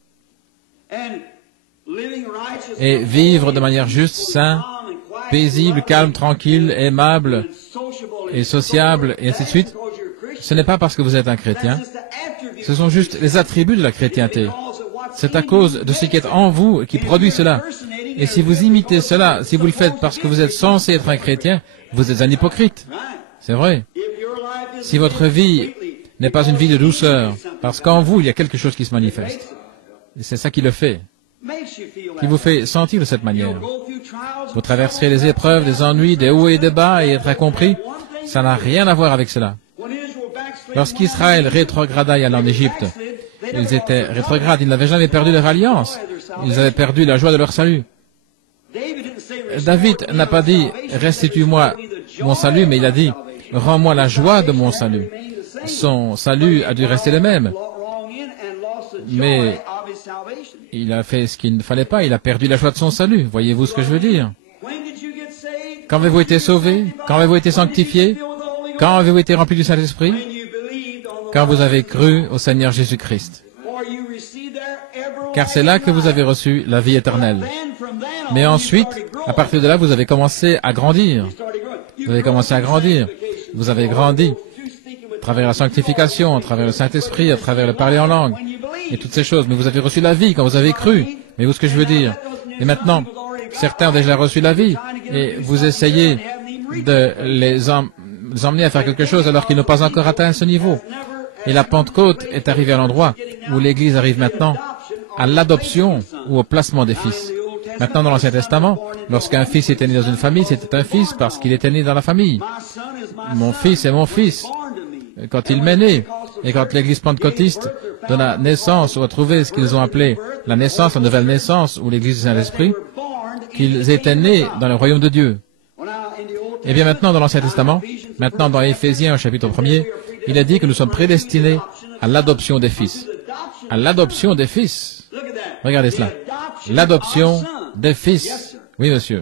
Et vivre de manière juste, sain, paisible, calme, tranquille, aimable et sociable, et ainsi de suite, ce n'est pas parce que vous êtes un chrétien. Ce sont juste les attributs de la chrétienté. C'est à cause de ce qui est en vous qui produit cela. Et si vous imitez cela, si vous le faites parce que vous êtes censé être un chrétien, vous êtes un hypocrite. C'est vrai. Si votre vie n'est pas une vie de douceur, parce qu'en vous, il y a quelque chose qui se manifeste. Et c'est ça qui le fait, qui vous fait sentir de cette manière. Vous traverserez les épreuves, des ennuis, des hauts et des bas, et être incompris, ça n'a rien à voir avec cela. Lorsqu'Israël rétrograda et alla en Égypte, ils étaient rétrogrades, ils n'avaient jamais perdu leur alliance, ils avaient perdu la joie de leur salut. David n'a pas dit « restitue-moi mon salut », mais il a dit « rends-moi la joie de mon salut ». Son salut a dû rester le même, mais il a fait ce qu'il ne fallait pas, il a perdu la joie de son salut. Voyez-vous ce que je veux dire? Quand avez-vous été sauvé? Quand avez-vous été sanctifié? Quand avez-vous été rempli du Saint-Esprit? Quand vous avez cru au Seigneur Jésus-Christ. Car c'est là que vous avez reçu la vie éternelle. Mais ensuite, à partir de là, vous avez commencé à grandir. Vous avez commencé à grandir. Vous avez grandi à travers la sanctification, à travers le Saint-Esprit, à travers le parler en langue, et toutes ces choses. Mais vous avez reçu la vie quand vous avez cru. Mais vous, ce que je veux dire. Et maintenant, certains ont déjà reçu la vie, et vous essayez de les emmener à faire quelque chose alors qu'ils n'ont pas encore atteint ce niveau. Et la Pentecôte est arrivée à l'endroit où l'Église arrive maintenant à l'adoption ou au placement des fils. Maintenant, dans l'Ancien Testament, lorsqu'un fils était né dans une famille, c'était un fils parce qu'il était né dans la famille. Mon fils est mon fils. Quand il m'est né, et quand l'Église pentecôtiste donna naissance ou a trouvé ce qu'ils ont appelé la naissance, la nouvelle naissance, ou l'Église du Saint-Esprit, qu'ils étaient nés dans le royaume de Dieu. Et bien maintenant, dans l'Ancien Testament, maintenant dans Éphésiens, au chapitre 1er, il est dit que nous sommes prédestinés à l'adoption des fils. À l'adoption des fils. Regardez cela. L'adoption des fils. Oui, monsieur.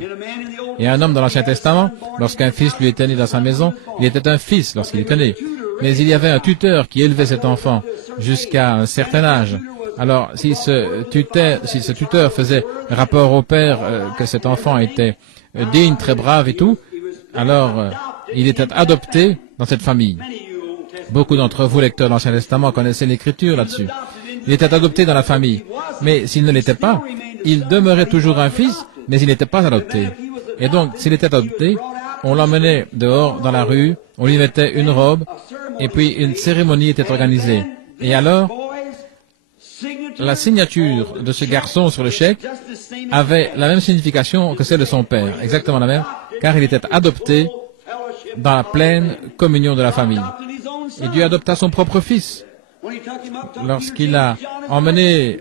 Et un homme dans l'Ancien Testament, lorsqu'un fils lui était né dans sa maison, il était un fils lorsqu'il était né. Mais il y avait un tuteur qui élevait cet enfant jusqu'à un certain âge. Alors, si ce tuteur faisait rapport au père que cet enfant était digne, très brave et tout, alors il était adopté dans cette famille. Beaucoup d'entre vous, lecteurs de l'Ancien Testament, connaissaient l'Écriture là-dessus. Il était adopté dans la famille. Mais s'il ne l'était pas, il demeurait toujours un fils, mais il n'était pas adopté. Et donc, s'il était adopté, on l'emmenait dehors, dans la rue, on lui mettait une robe, et puis une cérémonie était organisée. Et alors, la signature de ce garçon sur le chèque avait la même signification que celle de son père, exactement la même, car il était adopté dans la pleine communion de la famille. Et Dieu adopta son propre fils. Lorsqu'il a emmené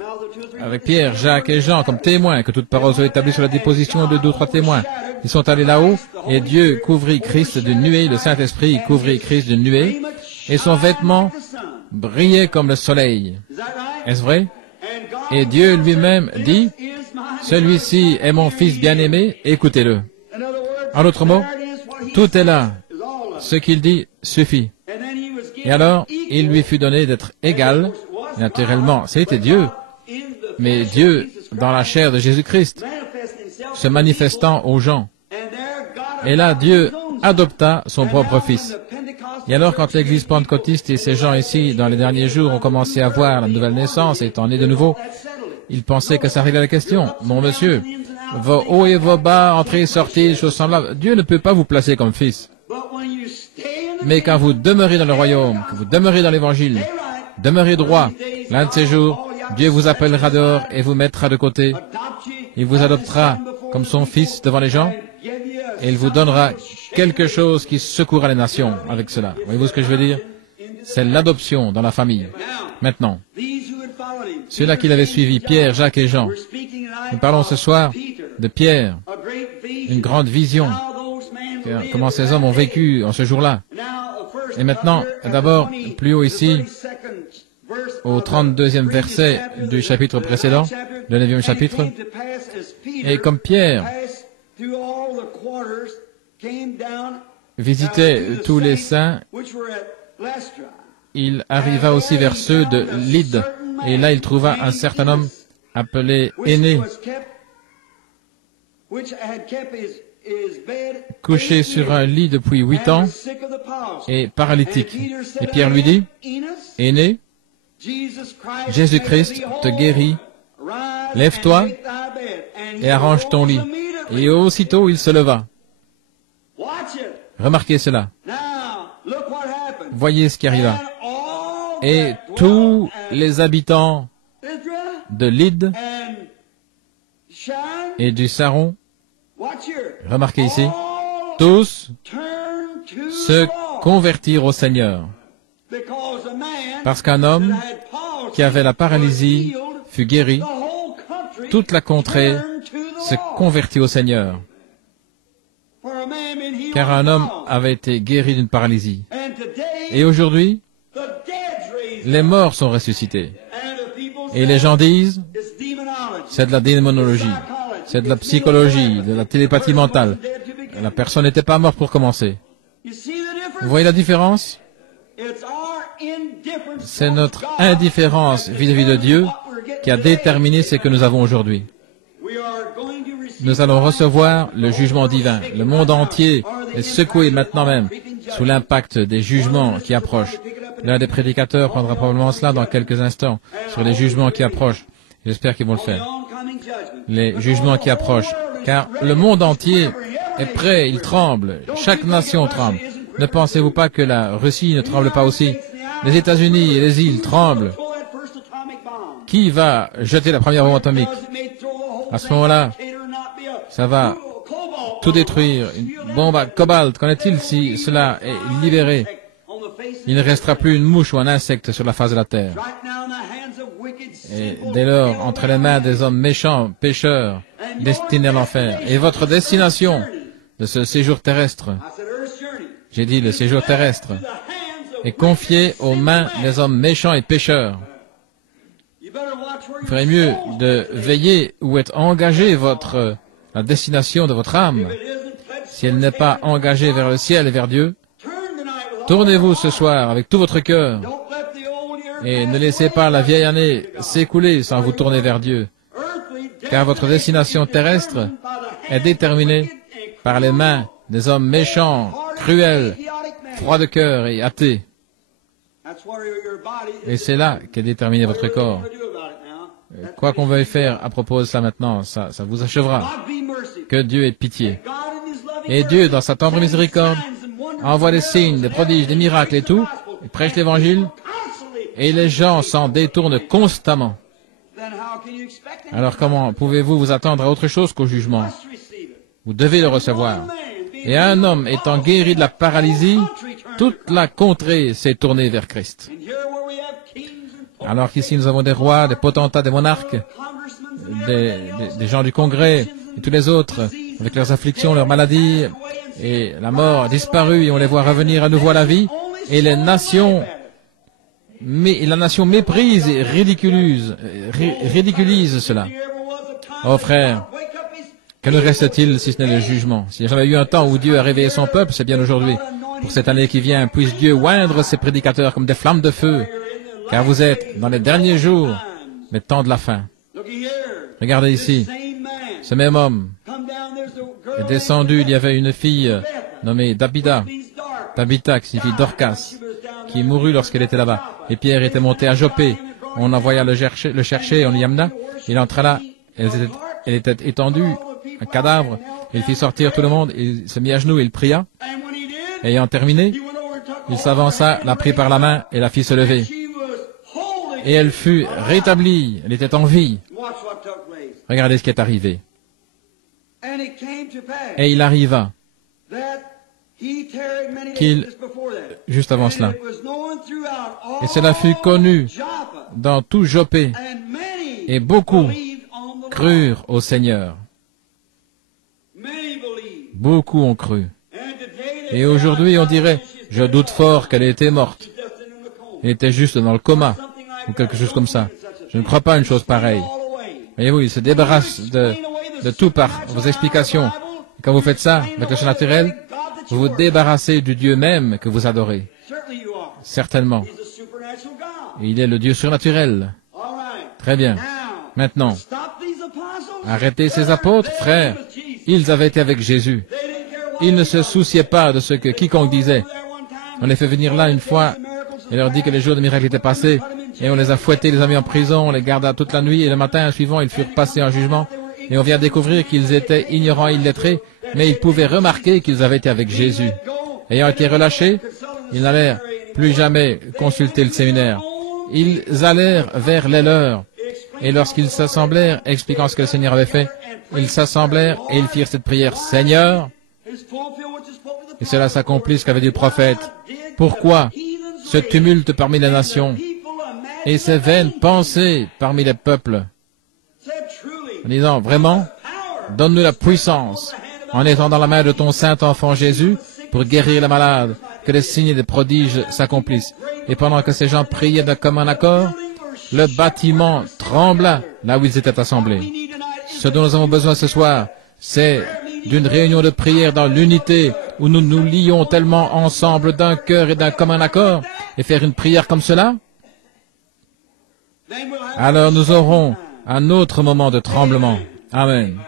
avec Pierre, Jacques et Jean comme témoins, que toute parole soit établie sur la déposition de 2 ou 3 témoins, ils sont allés là-haut, et Dieu couvrit Christ d'une nuée, le Saint-Esprit couvrit Christ d'une nuée, et son vêtement brillait comme le soleil. Est-ce vrai? Et Dieu lui-même dit, « Celui-ci est mon fils bien-aimé, écoutez-le. » En d'autres mots, tout est là. Ce qu'il dit suffit. Et alors, il lui fut donné d'être égal. Naturellement, c'était Dieu. Mais Dieu, dans la chair de Jésus-Christ, se manifestant aux gens. Et là, Dieu adopta son propre fils. Et alors, quand l'Église pentecôtiste et ces gens ici, dans les derniers jours, ont commencé à voir la nouvelle naissance, étant nés de nouveau, ils pensaient que ça réglait la question. Non, monsieur, vos hauts et vos bas, entrées et sorties, choses semblables, Dieu ne peut pas vous placer comme fils. Mais quand vous demeurez dans le royaume, que vous demeurez dans l'Évangile, demeurez droit, l'un de ces jours, Dieu vous appellera dehors et vous mettra de côté. Il vous adoptera comme son fils devant les gens et il vous donnera quelque chose qui secouera les nations avec cela. Voyez-vous ce que je veux dire? C'est l'adoption dans la famille. Maintenant, ceux-là qui l'avaient suivi, Pierre, Jacques et Jean, nous parlons ce soir de Pierre, une grande vision. Comment ces hommes ont vécu en ce jour-là. Et maintenant, d'abord, plus haut ici, au 32e verset du chapitre précédent, le 9e chapitre, et comme Pierre visitait tous les saints, il arriva aussi vers ceux de Lydde, et là il trouva un certain homme appelé Énée, couché sur un lit depuis 8 ans et paralytique. Et Pierre lui dit, Énée, Jésus-Christ te guérit, lève-toi et arrange ton lit. Et aussitôt il se leva. Remarquez cela. Voyez ce qui arriva. Et tous les habitants de Lydde et du Saron, remarquez ici, tous se convertirent au Seigneur. Parce qu'un homme qui avait la paralysie fut guéri, toute la contrée se convertit au Seigneur. Car un homme avait été guéri d'une paralysie. Et aujourd'hui, les morts sont ressuscités. Et les gens disent, c'est de la démonologie, c'est de la psychologie, de la télépathie mentale. La personne n'était pas morte pour commencer. Vous voyez la différence? C'est notre indifférence vis-à-vis de Dieu qui a déterminé ce que nous avons aujourd'hui. Nous allons recevoir le jugement divin. Le monde entier est secoué maintenant même sous l'impact des jugements qui approchent. L'un des prédicateurs prendra probablement cela dans quelques instants sur les jugements qui approchent. J'espère qu'ils vont le faire. Les jugements qui approchent. Car le monde entier est prêt, il tremble. Chaque nation tremble. Ne pensez-vous pas que la Russie ne tremble pas aussi? Les États-Unis et les îles tremblent. Qui va jeter la première bombe atomique? À ce moment-là, ça va tout détruire. Une bombe à cobalt, qu'en est-il si cela est libéré? Il ne restera plus une mouche ou un insecte sur la face de la terre. Et dès lors, entre les mains des hommes méchants, pécheurs, destinés à l'enfer, et votre destination de ce séjour terrestre, j'ai dit le séjour terrestre, est confié aux mains des hommes méchants et pécheurs. Il ferait mieux de veiller où est engagée la destination de votre âme. Si elle n'est pas engagée vers le ciel et vers Dieu, tournez-vous ce soir avec tout votre cœur et ne laissez pas la vieille année s'écouler sans vous tourner vers Dieu, car votre destination terrestre est déterminée par les mains des hommes méchants, cruels, froids de cœur et athées. Et c'est là qu'est déterminé votre corps. Quoi qu'on veuille faire à propos de ça maintenant, ça vous achèvera. Que Dieu ait pitié. Et Dieu, dans sa tendre miséricorde, envoie des signes, des prodiges, des miracles et tout, il prêche l'évangile, et les gens s'en détournent constamment. Alors comment pouvez-vous vous attendre à autre chose qu'au jugement? Vous devez le recevoir. Et un homme étant guéri de la paralysie, toute la contrée s'est tournée vers Christ. Alors qu'ici nous avons des rois, des potentats, des monarques, des gens du Congrès, et tous les autres, avec leurs afflictions, leurs maladies, et la mort a disparu, et on les voit revenir à nouveau à la vie, et la nation méprise et ridiculise cela. Oh frère, que nous reste-t-il si ce n'est le jugement? S'il n'y a jamais eu un temps où Dieu a réveillé son peuple, c'est bien aujourd'hui. Pour cette année qui vient, puisse Dieu oindre ses prédicateurs comme des flammes de feu, car vous êtes dans les derniers jours, les temps de la fin. Regardez ici, ce même homme est descendu, il y avait une fille nommée Tabitha qui signifie Dorcas, qui mourut lorsqu'elle était là-bas. Et Pierre était monté à Joppé, on envoya le chercher, on l'y amena, il entra là, elle était étendue, un cadavre, il fit sortir tout le monde, il se mit à genoux, il pria, ayant terminé, il s'avança, la prit par la main et la fit se lever. Et elle fut rétablie, elle était en vie. Regardez ce qui est arrivé. Et il arriva juste avant cela, et cela fut connu dans tout Joppé, et beaucoup crurent au Seigneur. Beaucoup ont cru. Et aujourd'hui, on dirait, je doute fort qu'elle ait été morte. Elle était juste dans le coma, ou quelque chose comme ça. Je ne crois pas à une chose pareille. Voyez-vous, il se débarrasse de tout par vos explications. Quand vous faites ça, avec le surnaturel, vous vous débarrassez du Dieu même que vous adorez. Certainement. Il est le Dieu surnaturel. Très bien. Maintenant, arrêtez ces apôtres, frères. Ils avaient été avec Jésus. Ils ne se souciaient pas de ce que quiconque disait. On les fait venir là une fois et leur dit que les jours de miracle étaient passés et on les a fouettés, les a mis en prison, on les garda toute la nuit et le matin suivant ils furent passés en jugement et on vient découvrir qu'ils étaient ignorants et illettrés, mais ils pouvaient remarquer qu'ils avaient été avec Jésus. Ayant été relâchés, ils n'allèrent plus jamais consulter le séminaire. Ils allèrent vers les leurs et lorsqu'ils s'assemblèrent, expliquant ce que le Seigneur avait fait, ils s'assemblèrent et ils firent cette prière, Seigneur, et cela s'accomplit ce qu'avait dit le prophète. Pourquoi ce tumulte parmi les nations et ces vaines pensées parmi les peuples? En disant, vraiment, donne-nous la puissance en étendant la main de ton saint enfant Jésus pour guérir les malades, que les signes et les prodiges s'accomplissent. Et pendant que ces gens priaient d'un commun accord, le bâtiment trembla là où ils étaient assemblés. Ce dont nous avons besoin ce soir, c'est d'une réunion de prière dans l'unité où nous nous lions tellement ensemble d'un cœur et d'un commun accord et faire une prière comme cela. Alors nous aurons un autre moment de tremblement. Amen.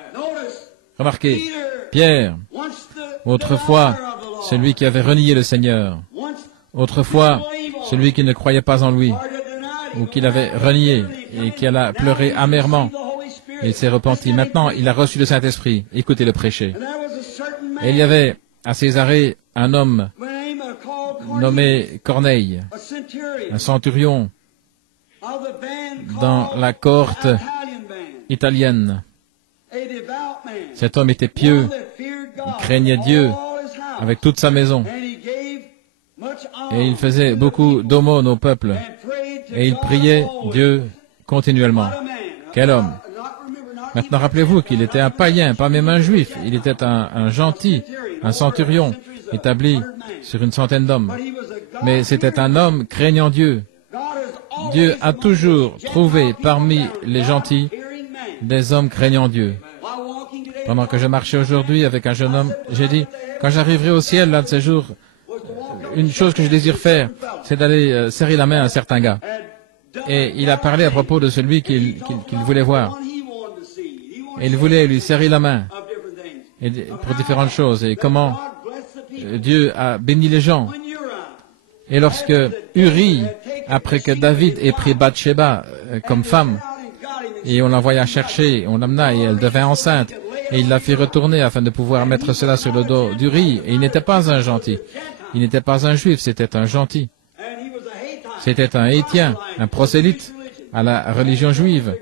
Remarquez, Pierre, autrefois, celui qui avait renié le Seigneur, autrefois, celui qui ne croyait pas en lui, ou qui l'avait renié et qui alla pleurer amèrement, il s'est repenti. Maintenant, il a reçu le Saint-Esprit. Écoutez-le prêcher. Et il y avait à Césarée un homme nommé Corneille, un centurion dans la cohorte italienne. Cet homme était pieux, il craignait Dieu avec toute sa maison. Et il faisait beaucoup d'aumônes au peuple. Et il priait Dieu continuellement. Quel homme! Maintenant, rappelez-vous qu'il était un païen, pas même un juif. Il était un gentil, un centurion, établi sur une centaine d'hommes. Mais c'était un homme craignant Dieu. Dieu a toujours trouvé parmi les gentils des hommes craignant Dieu. Pendant que je marchais aujourd'hui avec un jeune homme, j'ai dit, quand j'arriverai au ciel l'un de ces jours, une chose que je désire faire, c'est d'aller serrer la main à un certain gars. Et il a parlé à propos de celui qu'il voulait voir. Et il voulait lui serrer la main et pour différentes choses. Et comment Dieu a béni les gens. Et lorsque Uri, après que David ait pris Bathsheba comme femme, et on l'envoya chercher, on l'amena et elle devint enceinte, et il la fit retourner afin de pouvoir mettre cela sur le dos d'Uri. Et il n'était pas un gentil. Il n'était pas un juif, c'était un gentil. C'était un Héthien, un prosélyte à la religion juive.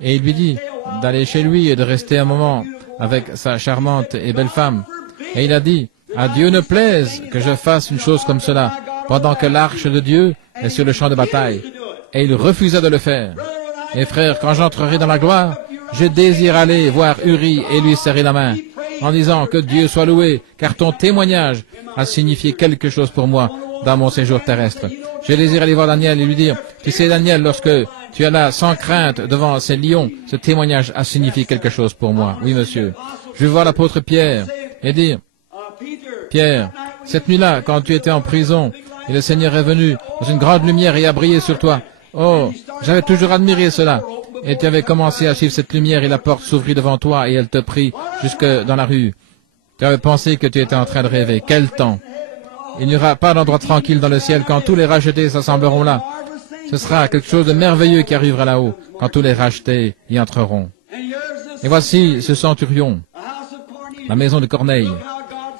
Et il lui dit d'aller chez lui et de rester un moment avec sa charmante et belle femme. Et il a dit, à Dieu ne plaise que je fasse une chose comme cela, pendant que l'arche de Dieu est sur le champ de bataille. Et il refusa de le faire. Et frère, quand j'entrerai dans la gloire, je désire aller voir Uri et lui serrer la main, en disant que Dieu soit loué, car ton témoignage a signifié quelque chose pour moi dans mon séjour terrestre. Je désire aller voir Daniel et lui dire, tu sais Daniel, lorsque tu es là sans crainte devant ces lions, ce témoignage a signifié quelque chose pour moi. Oui, monsieur. Je vais voir l'apôtre Pierre et dire, Pierre, cette nuit-là, quand tu étais en prison, et le Seigneur est venu dans une grande lumière et a brillé sur toi. Oh, j'avais toujours admiré cela. Et tu avais commencé à suivre cette lumière et la porte s'ouvrit devant toi et elle te prit jusque dans la rue. Tu avais pensé que tu étais en train de rêver. Quel temps! Il n'y aura pas d'endroit tranquille dans le ciel quand tous les rachetés s'assembleront là. Ce sera quelque chose de merveilleux qui arrivera là-haut quand tous les rachetés y entreront. Et voici ce centurion, la maison de Corneille.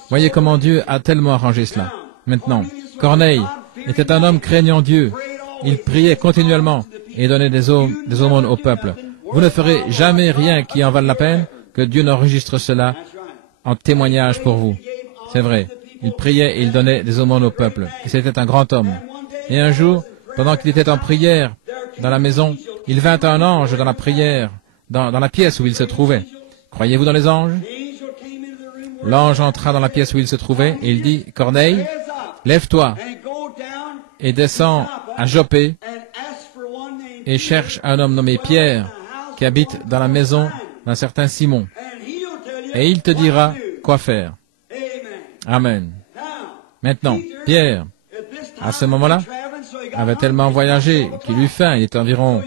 Voyez comment Dieu a tellement arrangé cela. Maintenant, Corneille était un homme craignant Dieu. Il priait continuellement et donnait des aumônes au peuple. Vous ne ferez jamais rien qui en vale la peine que Dieu n'enregistre cela en témoignage pour vous. C'est vrai. Il priait et il donnait des aumônes au peuple. Et c'était un grand homme. Et un jour, pendant qu'il était en prière dans la maison, il vint un ange dans la prière, dans la pièce où il se trouvait. Croyez-vous dans les anges? L'ange entra dans la pièce où il se trouvait et il dit, Corneille, lève-toi et descends à Joppé et cherche un homme nommé Pierre qui habite dans la maison d'un certain Simon. Et il te dira quoi faire. Amen. Maintenant, Pierre, à ce moment-là, avait tellement voyagé qu'il eut faim. Il était environ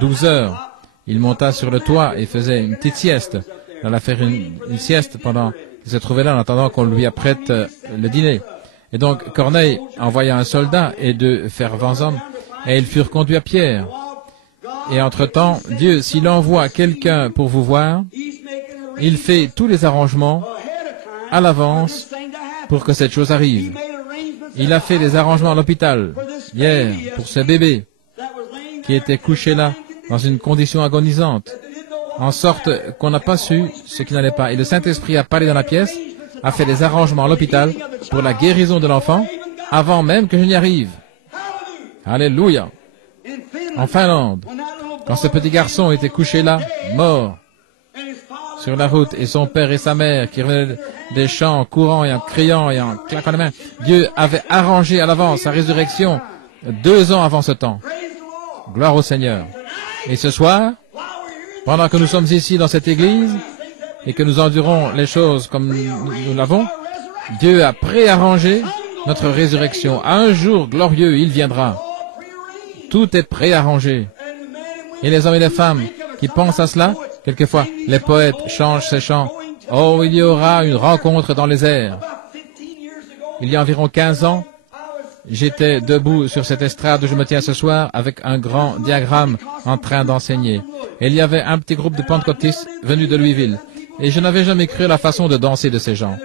12 heures. Il monta sur le toit et faisait une petite sieste. Il alla faire une sieste pendant qu'il se trouvait là en attendant qu'on lui apprête le dîner. Et donc Corneille envoya un soldat et deux fervents hommes, et ils furent conduits à Pierre. Et entre-temps, Dieu, s'il envoie quelqu'un pour vous voir, il fait tous les arrangements à l'avance pour que cette chose arrive. Il a fait des arrangements à l'hôpital hier pour ce bébé qui était couché là dans une condition agonisante, en sorte qu'on n'a pas su ce qui n'allait pas. Et le Saint-Esprit a parlé dans la pièce, a fait des arrangements à l'hôpital pour la guérison de l'enfant avant même que je n'y arrive. Alléluia. En Finlande, quand ce petit garçon était couché là, mort, sur la route, et son père et sa mère qui revenaient des champs en courant et en criant et en claquant les mains, Dieu avait arrangé à l'avance sa résurrection 2 ans avant ce temps. Gloire au Seigneur. Et ce soir, pendant que nous sommes ici dans cette église et que nous endurons les choses comme nous l'avons, Dieu a préarrangé notre résurrection. À un jour glorieux, il viendra. Tout est préarrangé. Et les hommes et les femmes qui pensent à cela, quelquefois, les poètes changent ces chants. Oh, il y aura une rencontre dans les airs. Il y a environ 15 ans, j'étais debout sur cette estrade où je me tiens ce soir avec un grand diagramme en train d'enseigner. Et il y avait un petit groupe de pentecôtistes venus de Louisville. Et je n'avais jamais cru à la façon de danser de ces gens.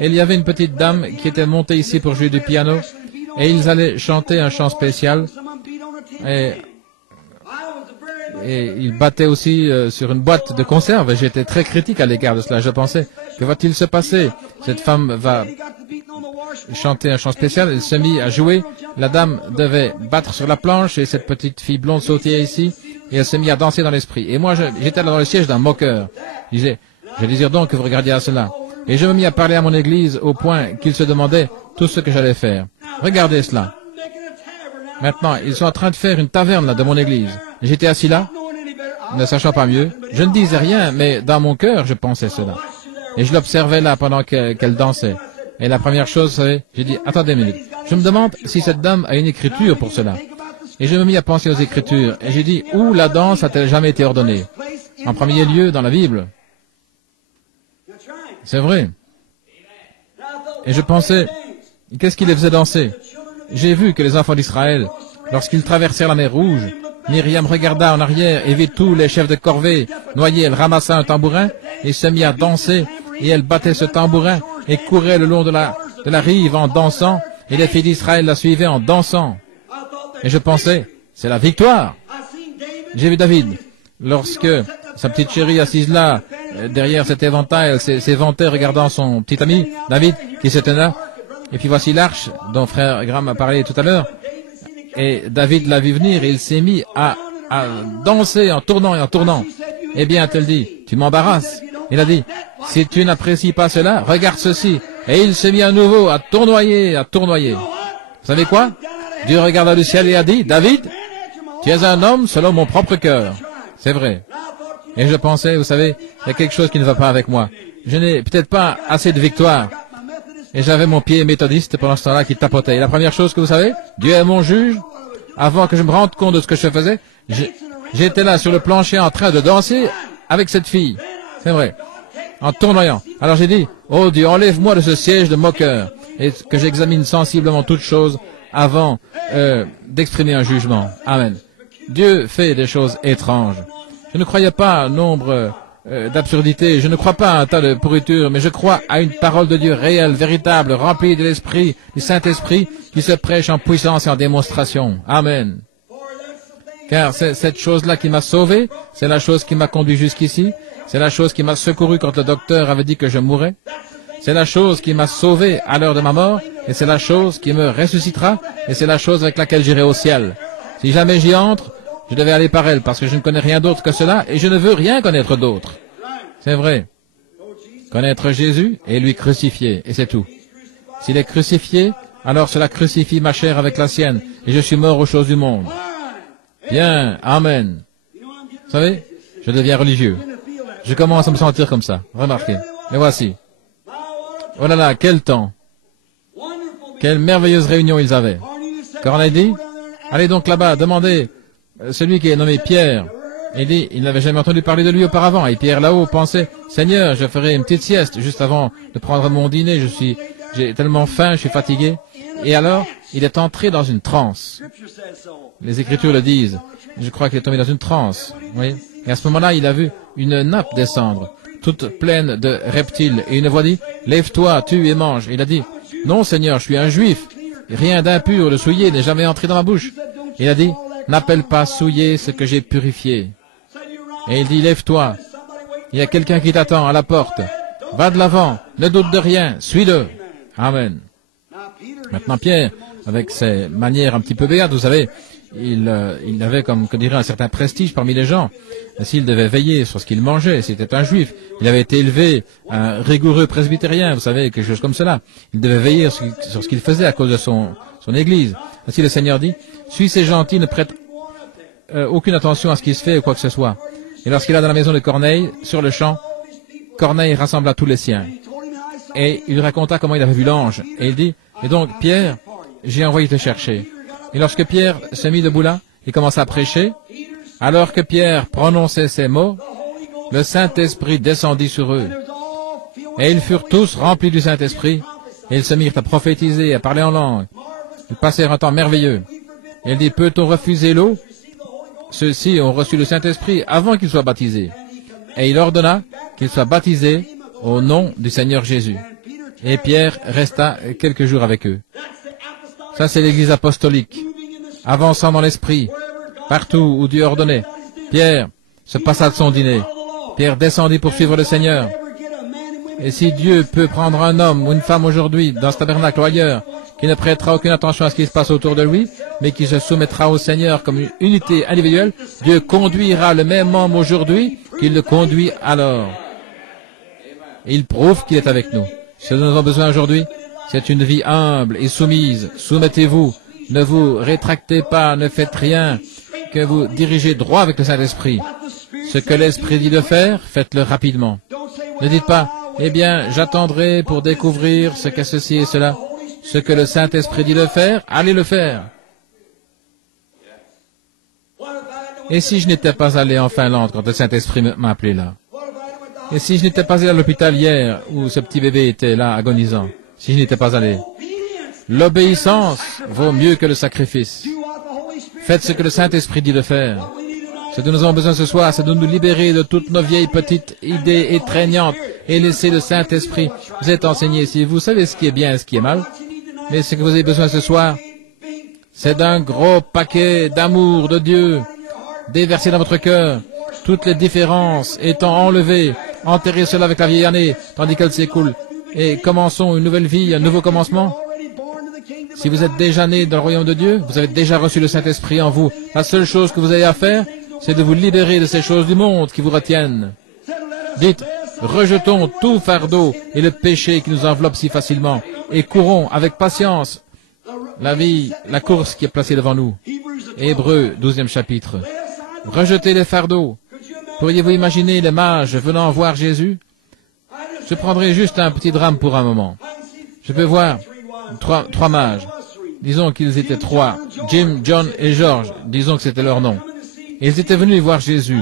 Et il y avait une petite dame qui était montée ici pour jouer du piano. Et ils allaient chanter un chant spécial. Et ils battaient aussi sur une boîte de conserve. J'étais très critique à l'égard de cela. Je pensais, que va-t-il se passer? Cette femme va chanter un chant spécial. Elle se mit à jouer. La dame devait battre sur la planche et cette petite fille blonde sautait ici. Et elle se mit à danser dans l'esprit. Et moi, j'étais là dans le siège d'un moqueur. Je désire donc que vous regardiez à cela. Et je me mis à parler à mon église au point qu'ils se demandaient tout ce que j'allais faire. Regardez cela. Maintenant, ils sont en train de faire une taverne là de mon église. J'étais assis là, ne sachant pas mieux. Je ne disais rien, mais dans mon cœur, je pensais cela. Et je l'observais là pendant qu'elle dansait. Et la première chose, vous savez, j'ai dit, attendez une minute. Je me demande si cette dame a une écriture pour cela. Et je me mis à penser aux écritures. Et j'ai dit, où la danse a-t-elle jamais été ordonnée? En premier lieu, dans la Bible. C'est vrai. Et je pensais, qu'est-ce qui les faisait danser? J'ai vu que les enfants d'Israël, lorsqu'ils traversèrent la mer Rouge, Myriam regarda en arrière et vit tous les chefs de corvée noyés. Elle ramassa un tambourin et se mit à danser, et elle battait ce tambourin et courait le long de la rive en dansant, et les filles d'Israël la suivaient en dansant. Et je pensais, c'est la victoire. J'ai vu David, lorsque sa petite chérie assise là, derrière cet éventail, s'éventait regardant son petit ami, David, qui se tenait là. Et puis voici l'arche dont frère Graham a parlé tout à l'heure. Et David l'a vu venir et il s'est mis à danser en tournant et en tournant. Eh bien, elle dit, tu m'embarrasses. Il a dit, si tu n'apprécies pas cela, regarde ceci. Et il s'est mis à nouveau à tournoyer, à tournoyer. Vous savez quoi? Dieu regarda le ciel et a dit, David, tu es un homme selon mon propre cœur. C'est vrai. Et je pensais, vous savez, il y a quelque chose qui ne va pas avec moi. Je n'ai peut-être pas assez de victoire. Et j'avais mon pied méthodiste pendant ce temps-là qui tapotait. Et la première chose que vous savez, Dieu est mon juge. Avant que je me rende compte de ce que je faisais, j'étais là sur le plancher en train de danser avec cette fille. C'est vrai. En tournoyant. Alors j'ai dit, oh Dieu, enlève-moi de ce siège de moqueur. Et que j'examine sensiblement toutes choses avant d'exprimer un jugement. Amen. Dieu fait des choses étranges. Je ne croyais pas au nombre d'absurdités, je ne crois pas à un tas de pourriture, mais je crois à une parole de Dieu réelle, véritable, remplie de l'Esprit, du Saint-Esprit, qui se prêche en puissance et en démonstration. Amen. Car c'est cette chose-là qui m'a sauvé, c'est la chose qui m'a conduit jusqu'ici, c'est la chose qui m'a secouru quand le docteur avait dit que je mourrais, c'est la chose qui m'a sauvé à l'heure de ma mort, et c'est la chose qui me ressuscitera, et c'est la chose avec laquelle j'irai au ciel. Si jamais j'y entre, je devais aller par elle, parce que je ne connais rien d'autre que cela, et je ne veux rien connaître d'autre. C'est vrai. Connaître Jésus et lui crucifier, et c'est tout. S'il est crucifié, alors cela crucifie ma chair avec la sienne, et je suis mort aux choses du monde. Bien, amen. Vous savez, je deviens religieux. Je commence à me sentir comme ça. Remarquez. Mais voici. Oh là là, quel temps! Quelle merveilleuse réunion ils avaient. Corneille dit, allez donc là-bas, demandez celui qui est nommé Pierre. Il dit, il n'avait jamais entendu parler de lui auparavant. Et Pierre là-haut pensait, Seigneur, je ferai une petite sieste juste avant de prendre mon dîner. J'ai tellement faim, je suis fatigué. Et alors, il est entré dans une transe. Les Écritures le disent. Je crois qu'il est tombé dans une transe. Oui. Et à ce moment-là, il a vu une nappe descendre, toute pleine de reptiles. Et une voix dit, lève-toi, tue et mange. Et il a dit, non, Seigneur, je suis un juif. Rien d'impur, de souillé n'est jamais entré dans ma bouche. Il a dit, n'appelle pas souillé ce que j'ai purifié. Et il dit, lève-toi. Il y a quelqu'un qui t'attend à la porte. Va de l'avant, ne doute de rien, suis-le. Amen. Maintenant, Pierre, avec ses manières un petit peu béates, vous savez, il avait, comme dirait, un certain prestige parmi les gens. S'il devait veiller sur ce qu'il mangeait, c'était un juif. Il avait été élevé, un rigoureux presbytérien, vous savez, quelque chose comme cela. Il devait veiller sur ce qu'il faisait à cause de son église. Ainsi, le Seigneur dit, suis ces gentils, ne prête aucune attention à ce qui se fait ou quoi que ce soit. Et lorsqu'il est dans la maison de Corneille, sur le champ, Corneille rassembla tous les siens. Et il lui raconta comment il avait vu l'ange. Et il dit, et donc, Pierre, j'ai envoyé te chercher. Et lorsque Pierre se mit debout là, il commença à prêcher. Alors que Pierre prononçait ces mots, le Saint-Esprit descendit sur eux. Et ils furent tous remplis du Saint-Esprit. Et ils se mirent à prophétiser et à parler en langue. Ils passèrent un temps merveilleux. Et il dit, peut-on refuser l'eau? Ceux-ci ont reçu le Saint-Esprit avant qu'ils soient baptisés. Et il ordonna qu'ils soient baptisés au nom du Seigneur Jésus. Et Pierre resta quelques jours avec eux. Ça, c'est l'Église apostolique, avançant dans l'esprit, partout où Dieu ordonnait. Pierre se passa de son dîner. Pierre descendit pour suivre le Seigneur. Et si Dieu peut prendre un homme ou une femme aujourd'hui, dans ce tabernacle ou ailleurs, qui ne prêtera aucune attention à ce qui se passe autour de lui, mais qui se soumettra au Seigneur comme une unité individuelle, Dieu conduira le même homme aujourd'hui qu'il le conduit alors. Et il prouve qu'il est avec nous. Ce dont nous avons besoin aujourd'hui, c'est une vie humble et soumise. Soumettez-vous, ne vous rétractez pas, ne faites rien, que vous dirigez droit avec le Saint-Esprit. Ce que l'Esprit dit de faire, faites-le rapidement. Ne dites pas, eh bien, j'attendrai pour découvrir ce qu'est ceci et cela. Ce que le Saint-Esprit dit de faire, allez le faire. Et si je n'étais pas allé en Finlande quand le Saint-Esprit m'a appelé là? Et si je n'étais pas allé à l'hôpital hier, où ce petit bébé était là, agonisant? Si je n'étais pas allé? L'obéissance vaut mieux que le sacrifice. Faites ce que le Saint-Esprit dit de faire. Ce dont nous avons besoin ce soir, c'est de nous libérer de toutes nos vieilles petites idées étreignantes et laisser le Saint-Esprit vous être enseigné. Si vous savez ce qui est bien et ce qui est mal, mais ce que vous avez besoin ce soir, c'est d'un gros paquet d'amour de Dieu déversé dans votre cœur, toutes les différences étant enlevées, enterrez cela avec la vieille année, tandis qu'elle s'écoule, et commençons une nouvelle vie, un nouveau commencement. Si vous êtes déjà né dans le royaume de Dieu, vous avez déjà reçu le Saint-Esprit en vous. La seule chose que vous avez à faire, c'est de vous libérer de ces choses du monde qui vous retiennent. Dites, rejetons tout fardeau et le péché qui nous enveloppe si facilement, et courons avec patience la vie, la course qui est placée devant nous. Hébreux, 12e chapitre. Rejetez les fardeaux. Pourriez-vous imaginer les mages venant voir Jésus? Je prendrai juste un petit drame pour un moment. Je peux voir trois mages. Disons qu'ils étaient trois. Jim, John et George. Disons que c'était leur nom. Et ils étaient venus voir Jésus.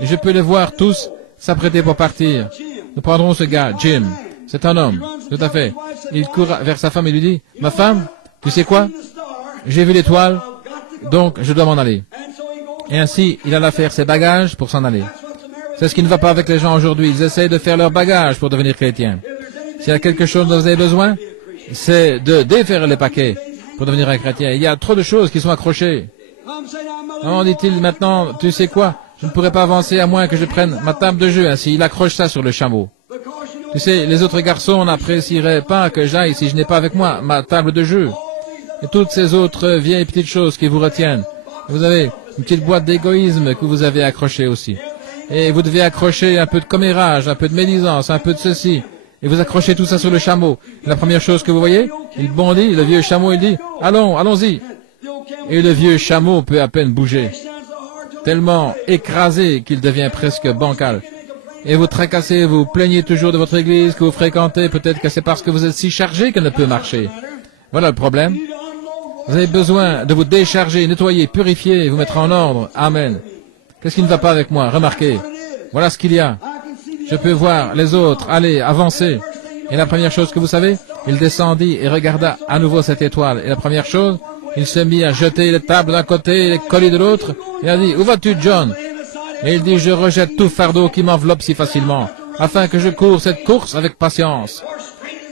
Et je peux les voir tous s'apprêter pour partir. Nous prendrons ce gars, Jim. C'est un homme. Tout à fait. Il court vers sa femme et lui dit, « Ma femme, tu sais quoi? J'ai vu l'étoile, donc je dois m'en aller. » Et ainsi, il alla faire ses bagages pour s'en aller. C'est ce qui ne va pas avec les gens aujourd'hui. Ils essaient de faire leurs bagages pour devenir chrétiens. S'il y a quelque chose dont vous avez besoin, c'est de défaire les paquets pour devenir un chrétien. Il y a trop de choses qui sont accrochées. Non, dit-il maintenant, tu sais quoi? Je ne pourrai pas avancer à moins que je prenne ma table de jeu. Ainsi, il accroche ça sur le chameau. Tu sais, les autres garçons n'apprécieraient pas que j'aille si je n'ai pas avec moi ma table de jeu. Et toutes ces autres vieilles petites choses qui vous retiennent. Vous avez une petite boîte d'égoïsme que vous avez accrochée aussi. Et vous devez accrocher un peu de commérage, un peu de médisance, un peu de ceci. Et vous accrochez tout ça sur le chameau. Et la première chose que vous voyez, il bondit, le vieux chameau, il dit, allons, allons-y. Et le vieux chameau peut à peine bouger. Tellement écrasé qu'il devient presque bancal. et vous tracassez, vous plaignez toujours de votre église que vous fréquentez, peut-être que c'est parce que vous êtes si chargé qu'elle ne peut marcher. Voilà le problème. Vous avez besoin de vous décharger, nettoyer, purifier et vous mettre en ordre. Amen. Qu'est-ce qui ne va pas avec moi? Remarquez. Voilà ce qu'il y a. Je peux voir les autres aller, avancer. Et la première chose que vous savez, il descendit et regarda à nouveau cette étoile. Et la première chose, il se mit à jeter les tables d'un côté et les colis de l'autre. Il a dit, où vas-tu, John? Et il dit, je rejette tout fardeau qui m'enveloppe si facilement, afin que je cours cette course avec patience.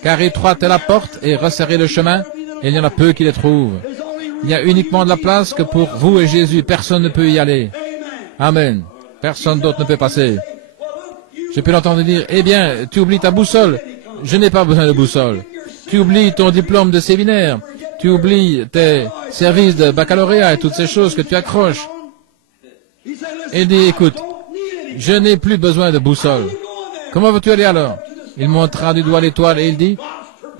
Car étroite est la porte et resserré le chemin, et il y en a peu qui les trouvent. Il y a uniquement de la place que pour vous et Jésus, personne ne peut y aller. Amen. Personne d'autre ne peut passer. Je peux l'entendre dire, eh bien, tu oublies ta boussole. Je n'ai pas besoin de boussole. Tu oublies ton diplôme de séminaire. Tu oublies tes services de baccalauréat et toutes ces choses que tu accroches. Et il dit, écoute, je n'ai plus besoin de boussole. Comment veux-tu aller alors? Il montra du doigt l'étoile et il dit,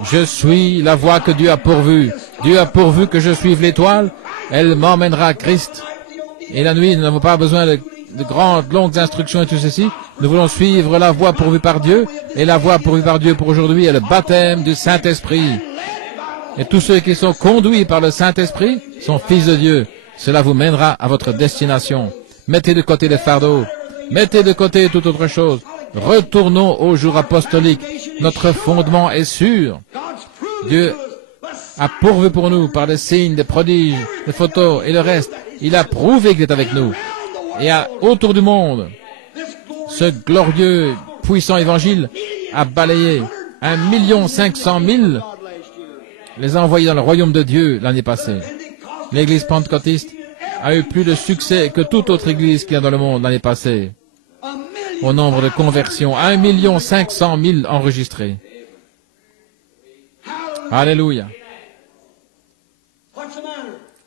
je suis la voie que Dieu a pourvue. Dieu a pourvu que je suive l'étoile. Elle m'emmènera à Christ. Et la nuit, nous n'avons pas besoin de grandes, longues instructions et tout ceci. Nous voulons suivre la voie pourvue par Dieu. Et la voie pourvue par Dieu pour aujourd'hui est le baptême du Saint-Esprit. Et tous ceux qui sont conduits par le Saint-Esprit sont fils de Dieu. Cela vous mènera à votre destination. Mettez de côté les fardeaux. Mettez de côté toute autre chose. Retournons au jour apostolique. Notre fondement est sûr. Dieu a pourvu pour nous par des signes, des prodiges, des photos et le reste. Il a prouvé qu'il est avec nous. Et autour du monde, ce glorieux, puissant évangile a balayé 1 500 000, les a envoyés dans le royaume de Dieu l'année passée. L'église pentecôtiste a eu plus de succès que toute autre église qu'il y a dans le monde l'année passée. Au nombre de conversions, 1 500 000 enregistrés. Alléluia.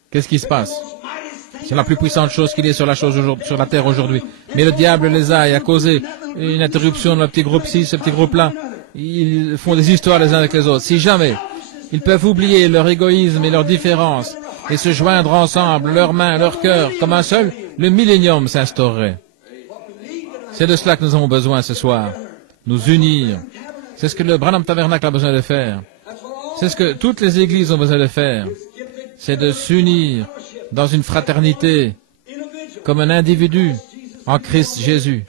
Qu'est-ce qui se passe? C'est la plus puissante chose qu'il y ait sur la terre aujourd'hui. Mais le diable les a et a causé une interruption dans le petit groupe-ci, ce petit groupe-là. Ils font des histoires les uns avec les autres. Si jamais ils peuvent oublier leur égoïsme et leurs différences et se joindre ensemble, leurs mains, leur cœur, comme un seul, le millénium s'instaurerait. C'est de cela que nous avons besoin ce soir. Nous unir. C'est ce que le Branham Tabernacle a besoin de faire. C'est ce que toutes les églises ont besoin de faire. C'est de s'unir dans une fraternité, comme un individu, en Christ Jésus.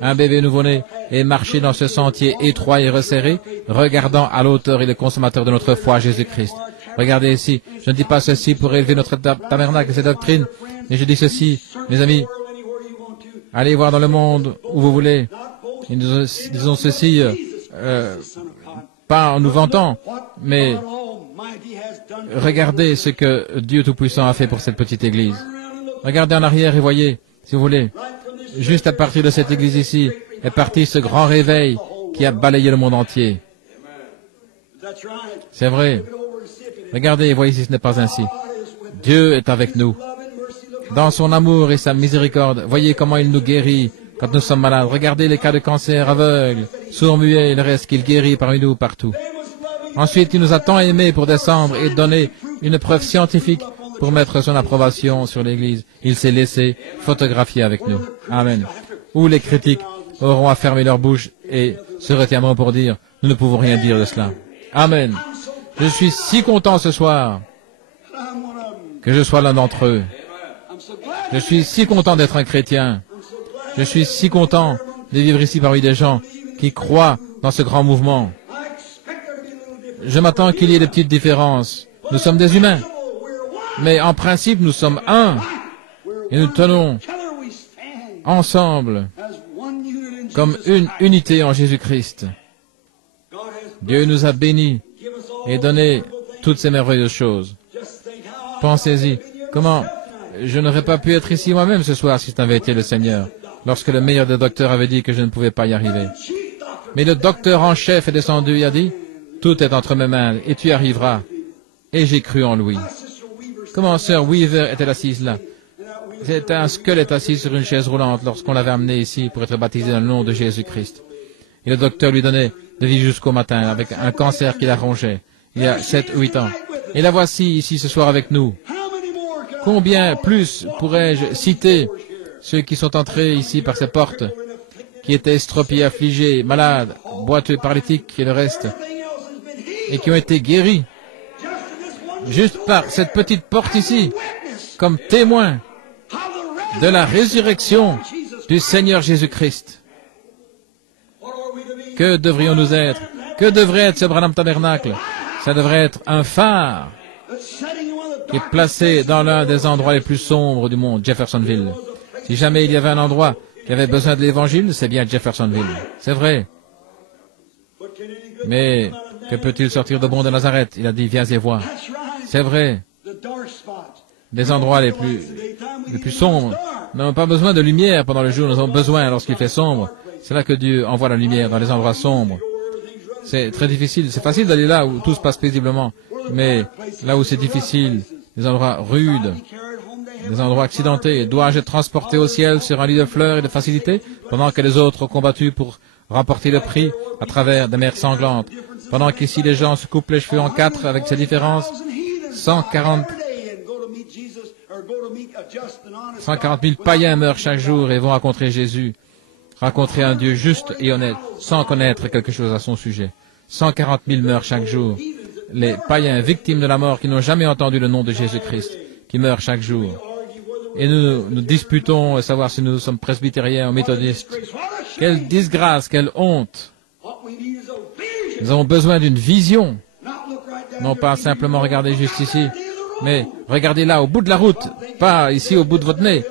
Un bébé nouveau-né et marcher dans ce sentier étroit et resserré, regardant à l'auteur et le consommateur de notre foi, Jésus-Christ. Regardez ici, je ne dis pas ceci pour élever notre tabernacle et ses doctrines, mais je dis ceci, mes amis, allez voir dans le monde où vous voulez. Et nous disons ceci, pas en nous vantant, mais regardez ce que Dieu Tout-Puissant a fait pour cette petite église. Regardez en arrière et voyez, si vous voulez, juste à partir de cette église ici, est parti ce grand réveil qui a balayé le monde entier. C'est vrai. Regardez et voyez si ce n'est pas ainsi. Dieu est avec nous. Dans son amour et sa miséricorde, voyez comment il nous guérit quand nous sommes malades. Regardez les cas de cancer aveugles, sourds, muets et le reste qu'il guérit parmi nous partout. Ensuite, il nous a tant aimés pour descendre et donner une preuve scientifique pour mettre son approbation sur l'Église. Il s'est laissé photographier avec nous. Amen. Où les critiques auront à fermer leur bouche et se retiendront pour dire, nous ne pouvons rien dire de cela. Amen. Je suis si content ce soir que je sois l'un d'entre eux. Je suis si content d'être un chrétien. Je suis si content de vivre ici parmi des gens qui croient dans ce grand mouvement. Je m'attends qu'il y ait des petites différences. Nous sommes des humains. Mais en principe, nous sommes un. Et nous tenons ensemble comme une unité en Jésus-Christ. Dieu nous a bénis et donné toutes ces merveilleuses choses. Pensez-y. Comment je n'aurais pas pu être ici moi-même ce soir si ce n'avait été le Seigneur, lorsque le meilleur des docteurs avait dit que je ne pouvais pas y arriver. Mais le docteur en chef est descendu et a dit, tout est entre mes mains et tu y arriveras. Et j'ai cru en lui. Comment Sœur Weaver était assise là? C'était un squelette assis sur une chaise roulante lorsqu'on l'avait amené ici pour être baptisé dans le nom de Jésus-Christ. Et le docteur lui donnait de vivre jusqu'au matin avec un cancer qui la rongeait il y a 7 ou 8 ans. Et la voici ici ce soir avec nous. Combien plus pourrais-je citer ceux qui sont entrés ici par ces portes qui étaient estropiés, affligés, malades, boiteux, paralytiques et le reste, et qui ont été guéris juste par cette petite porte ici, comme témoins de la résurrection du Seigneur Jésus-Christ. Que devrions-nous être? Que devrait être ce Branham Tabernacle? Ça devrait être un phare qui est placé dans l'un des endroits les plus sombres du monde, Jeffersonville. Si jamais il y avait un endroit qui avait besoin de l'Évangile, c'est bien Jeffersonville. C'est vrai. Mais que peut-il sortir de bon de Nazareth? Il a dit, viens et vois. C'est vrai. Des endroits les plus sombres. Nous n'avons pas besoin de lumière pendant le jour, nous avons besoin lorsqu'il fait sombre. C'est là que Dieu envoie la lumière, dans les endroits sombres. C'est très difficile. C'est facile d'aller là où tout se passe paisiblement. Mais là où c'est difficile, des endroits rudes, des endroits accidentés, dois-je être transporté au ciel sur un lit de fleurs et de facilité, pendant que les autres ont combattu pour remporter le prix à travers des mers sanglantes, pendant qu'ici les gens se coupent les cheveux en quatre avec ces différences, 140 000 païens meurent chaque jour et vont rencontrer Jésus, rencontrer un Dieu juste et honnête, sans connaître quelque chose à son sujet. 140 000 meurent chaque jour. Les païens victimes de la mort qui n'ont jamais entendu le nom de Jésus-Christ, qui meurent chaque jour. Et nous disputons à savoir si nous sommes presbytériens ou méthodistes. Quelle disgrâce, quelle honte. Nous avons besoin d'une vision. Non pas simplement regarder juste ici, mais regardez là, au bout de la route, pas ici au bout de votre nez.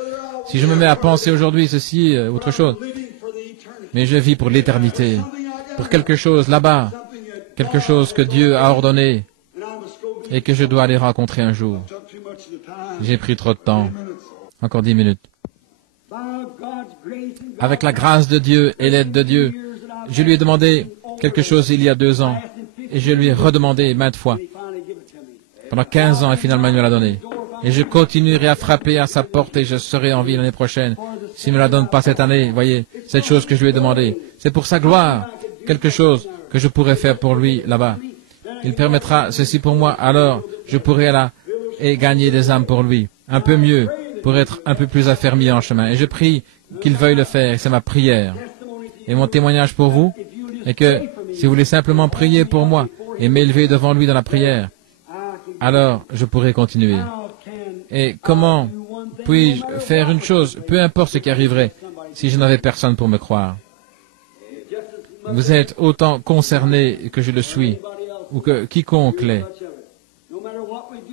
Si je me mets à penser aujourd'hui ceci, autre chose. Mais je vis pour l'éternité, pour quelque chose là-bas, quelque chose que Dieu a ordonné et que je dois aller rencontrer un jour. J'ai pris trop de temps. Encore 10 minutes. Avec la grâce de Dieu et l'aide de Dieu, je lui ai demandé quelque chose il y a 2 ans et je lui ai redemandé maintes fois. Pendant 15 ans et finalement il me l'a donné. Et je continuerai à frapper à sa porte et je serai en vie l'année prochaine. S'il ne me la donne pas cette année, voyez, cette chose que je lui ai demandé. C'est pour sa gloire, quelque chose que je pourrais faire pour lui là-bas. Il permettra ceci pour moi, alors je pourrai là et gagner des âmes pour lui, un peu mieux, pour être un peu plus affermi en chemin. Et je prie qu'il veuille le faire, c'est ma prière. Et mon témoignage pour vous est que si vous voulez simplement prier pour moi et m'élever devant lui dans la prière, alors je pourrai continuer. Et comment puis-je faire une chose, peu importe ce qui arriverait, si je n'avais personne pour me croire? Vous êtes autant concerné que je le suis, ou que quiconque l'est.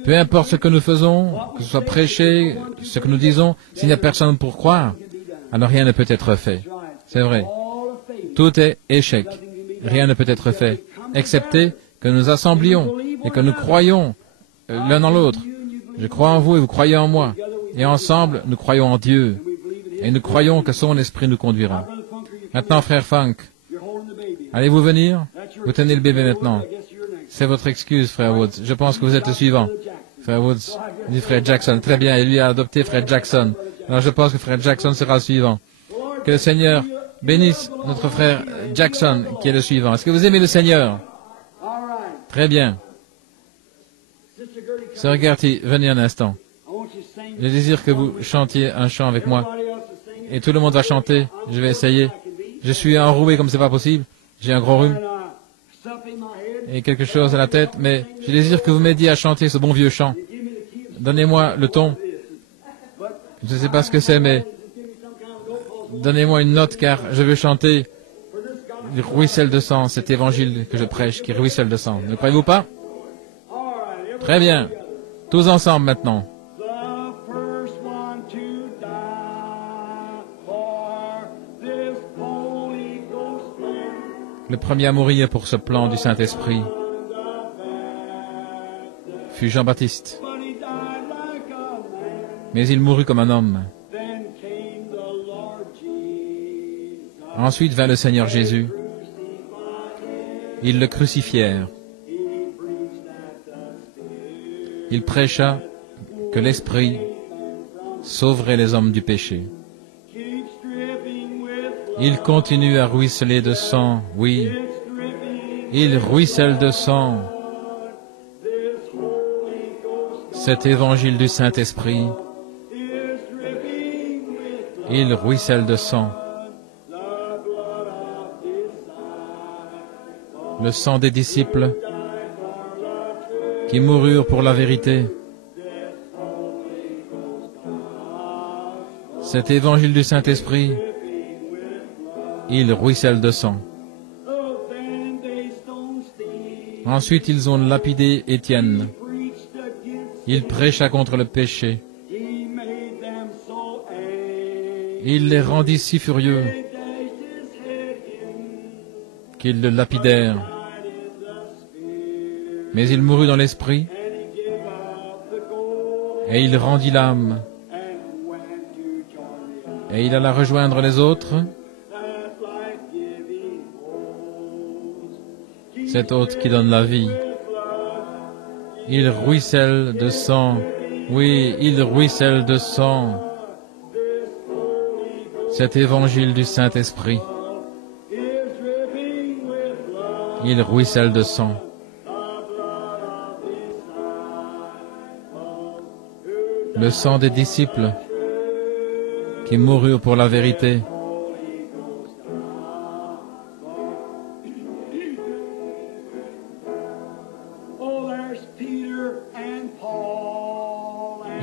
Peu importe ce que nous faisons, que ce soit prêcher, ce que nous disons, s'il n'y a personne pour croire, alors rien ne peut être fait. C'est vrai. Tout est échec. Rien ne peut être fait, excepté que nous assemblions et que nous croyons l'un en l'autre. Je crois en vous et vous croyez en moi. Et ensemble, nous croyons en Dieu. Et nous croyons que son esprit nous conduira. Maintenant, frère Funk, allez-vous venir? Vous tenez le bébé maintenant. C'est votre excuse, frère Woods. Je pense que vous êtes le suivant. Frère Woods dit frère Jackson. Très bien, et lui a adopté frère Jackson. Alors je pense que frère Jackson sera le suivant. Que le Seigneur bénisse notre frère Jackson, qui est le suivant. Est-ce que vous aimez le Seigneur? Très bien. Sœur Gertie, venez un instant. Je désire que vous chantiez un chant avec moi. Et tout le monde va chanter. Je vais essayer. Je suis enroué comme c'est pas possible. J'ai un gros rhume. Et quelque chose à la tête. Mais je désire que vous m'aidiez à chanter ce bon vieux chant. Donnez-moi le ton. Je ne sais pas ce que c'est, mais donnez-moi une note, car je veux chanter le ruisselle de sang, cet évangile que je prêche, qui ruisselle de sang. Ne croyez-vous pas? Très bien. Tous ensemble maintenant. Le premier à mourir pour ce plan du Saint-Esprit fut Jean-Baptiste. Mais il mourut comme un homme. Ensuite vint le Seigneur Jésus. Ils le crucifièrent. Il prêcha que l'Esprit sauverait les hommes du péché. Il continue à ruisseler de sang, oui. Il ruisselle de sang. Cet évangile du Saint-Esprit, il ruisselle de sang. le sang des disciples qui moururent pour la vérité, cet évangile du Saint-Esprit, il ruisselle de sang. Ensuite, ils ont lapidé Étienne. Il prêcha contre le péché. Il les rendit si furieux qu'ils le lapidèrent. Mais il mourut dans l'esprit et il rendit l'âme. Et il alla rejoindre les autres, cet hôte qui donne la vie. Il ruisselle de sang. Oui, il ruisselle de sang. Cet évangile du Saint-Esprit. Il ruisselle de sang. Le sang des disciples qui moururent pour la vérité.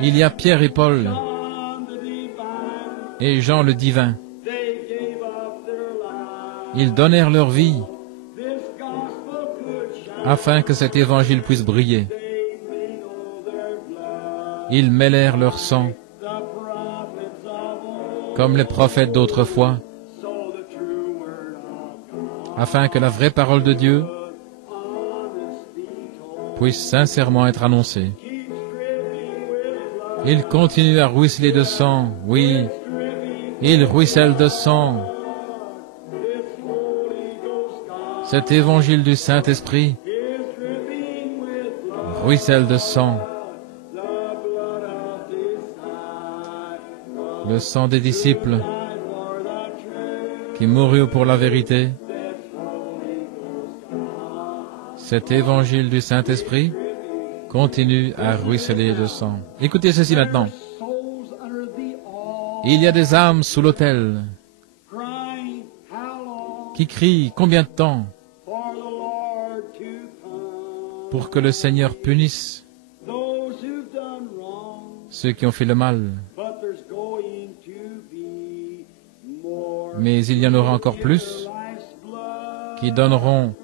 Il y a Pierre et Paul et Jean le divin. Ils donnèrent leur vie afin que cet évangile puisse briller. Ils mêlèrent leur sang comme les prophètes d'autrefois, afin que la vraie parole de Dieu puisse sincèrement être annoncée. Il continue à ruisseler de sang, oui, il ruisselle de sang. Cet évangile du Saint-Esprit ruisselle de sang. Le sang des disciples qui moururent pour la vérité. Cet évangile du Saint-Esprit continue à ruisseler de sang. Écoutez ceci maintenant. Il y a des âmes sous l'autel qui crient combien de temps pour que le Seigneur punisse ceux qui ont fait le mal. Mais il y en aura encore plus qui donneront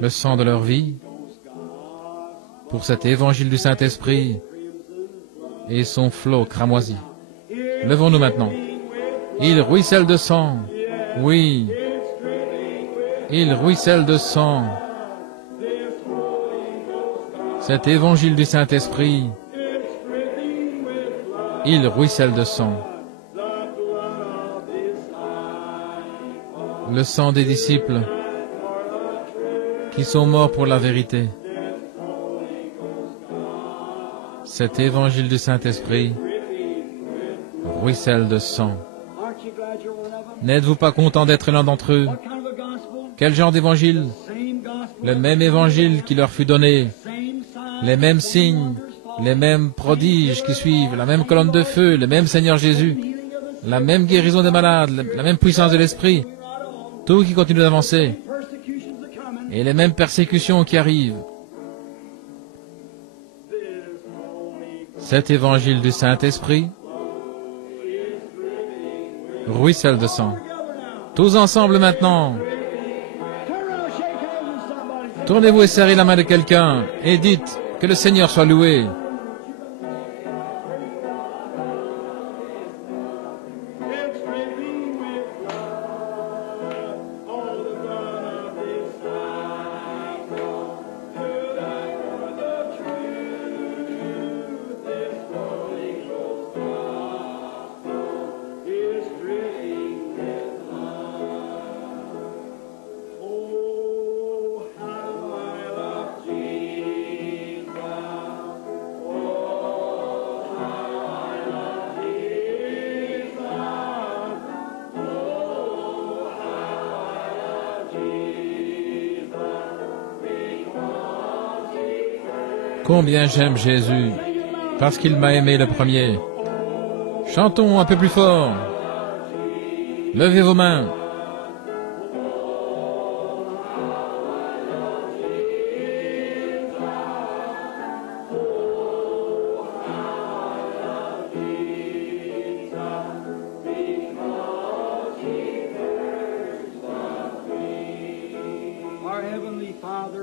le sang de leur vie pour cet évangile du Saint-Esprit et son flot cramoisi. Levons-nous maintenant. Il ruisselle de sang. Oui. Il ruisselle de sang. Cet évangile du Saint-Esprit, il ruisselle de sang. Le sang des disciples qui sont morts pour la vérité. Cet évangile du Saint-Esprit ruisselle de sang. N'êtes-vous pas content d'être l'un d'entre eux? Quel genre d'évangile? Le même évangile qui leur fut donné, les mêmes signes, les mêmes prodiges qui suivent, la même colonne de feu, le même Seigneur Jésus, la même guérison des malades, la même puissance de l'Esprit, tout qui continue d'avancer, et les mêmes persécutions qui arrivent. Cet évangile du Saint-Esprit ruisselle de sang. Tous ensemble maintenant. Tournez-vous et serrez la main de quelqu'un et dites que le Seigneur soit loué. Combien j'aime Jésus, parce qu'il m'a aimé le premier. Chantons un peu plus fort. Levez vos mains.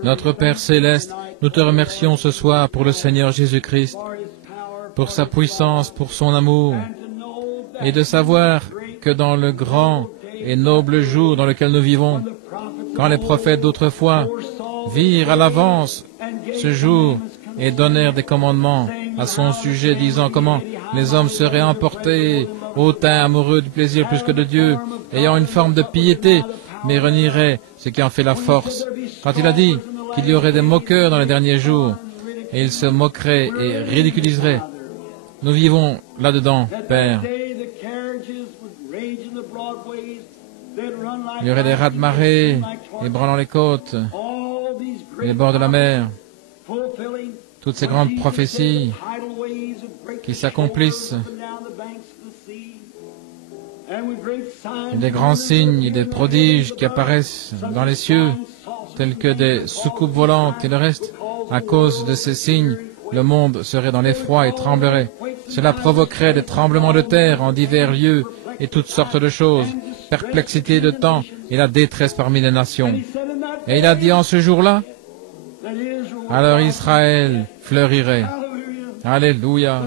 Notre Père céleste, nous te remercions ce soir pour le Seigneur Jésus-Christ, pour sa puissance, pour son amour, et de savoir que dans le grand et noble jour dans lequel nous vivons, quand les prophètes d'autrefois virent à l'avance ce jour et donnèrent des commandements à son sujet, disant comment les hommes seraient emportés, hautains, amoureux du plaisir plus que de Dieu, ayant une forme de piété, mais renieraient ce qui en fait la force. Quand il a dit qu'il y aurait des moqueurs dans les derniers jours, et ils se moqueraient et ridiculiseraient, nous vivons là-dedans, Père. Il y aurait des raz-de-marée ébranlant les côtes, les bords de la mer, toutes ces grandes prophéties qui s'accomplissent, et des grands signes et des prodiges qui apparaissent dans les cieux, tels que des soucoupes volantes et le reste. À cause de ces signes, le monde serait dans l'effroi et tremblerait. Cela provoquerait des tremblements de terre en divers lieux et toutes sortes de choses, perplexité de temps et la détresse parmi les nations. Et il a dit en ce jour-là, alors Israël fleurirait. Alléluia.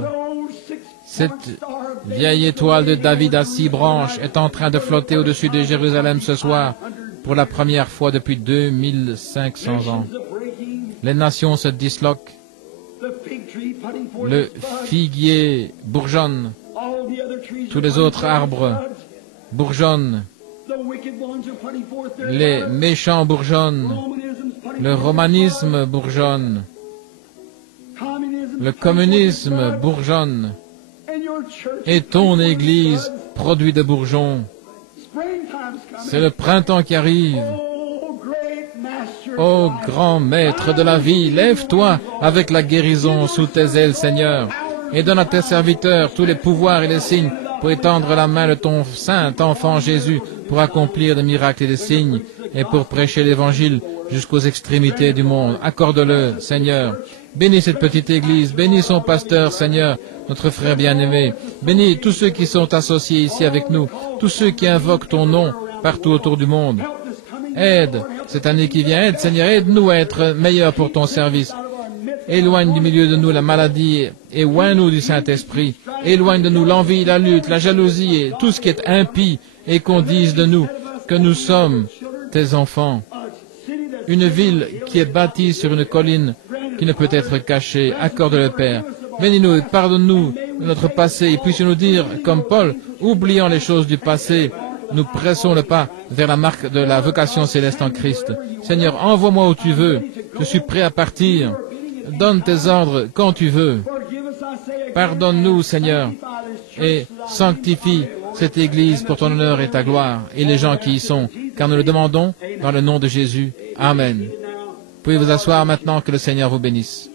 Cette vieille étoile de David à 6 branches est en train de flotter au-dessus de Jérusalem ce soir pour la première fois depuis 2500 ans. Les nations se disloquent. Le figuier bourgeonne. Tous les autres arbres bourgeonnent. Les méchants bourgeonnent. Le romanisme bourgeonne. Le communisme bourgeonne. Et ton Église produit des bourgeons. C'est le printemps qui arrive. Ô grand maître de la vie, lève-toi avec la guérison sous tes ailes, Seigneur, et donne à tes serviteurs tous les pouvoirs et les signes pour étendre la main de ton saint enfant Jésus, pour accomplir des miracles et des signes, et pour prêcher l'Évangile jusqu'aux extrémités du monde. Accorde-le, Seigneur. Bénis cette petite Église, bénis son pasteur, Seigneur, notre frère bien-aimé. Bénis tous ceux qui sont associés ici avec nous, tous ceux qui invoquent ton nom partout autour du monde. Aide cette année qui vient, aide, Seigneur, aide-nous à être meilleurs pour ton service. Éloigne du milieu de nous la maladie et oins-nous du Saint-Esprit. Éloigne de nous l'envie, la lutte, la jalousie et tout ce qui est impie, et qu'on dise de nous que nous sommes tes enfants. Une ville qui est bâtie sur une colline qui ne peut être cachée. Accorde-le, Père. Bénis-nous et pardonne-nous de notre passé, et puissions-nous dire, comme Paul, oubliant les choses du passé, nous pressons le pas vers la marque de la vocation céleste en Christ. Seigneur, envoie-moi où tu veux. Je suis prêt à partir. Donne tes ordres quand tu veux. Pardonne-nous, Seigneur, et sanctifie cette Église pour ton honneur et ta gloire, et les gens qui y sont, car nous le demandons dans le nom de Jésus. Amen. Vous pouvez vous asseoir maintenant, que le Seigneur vous bénisse.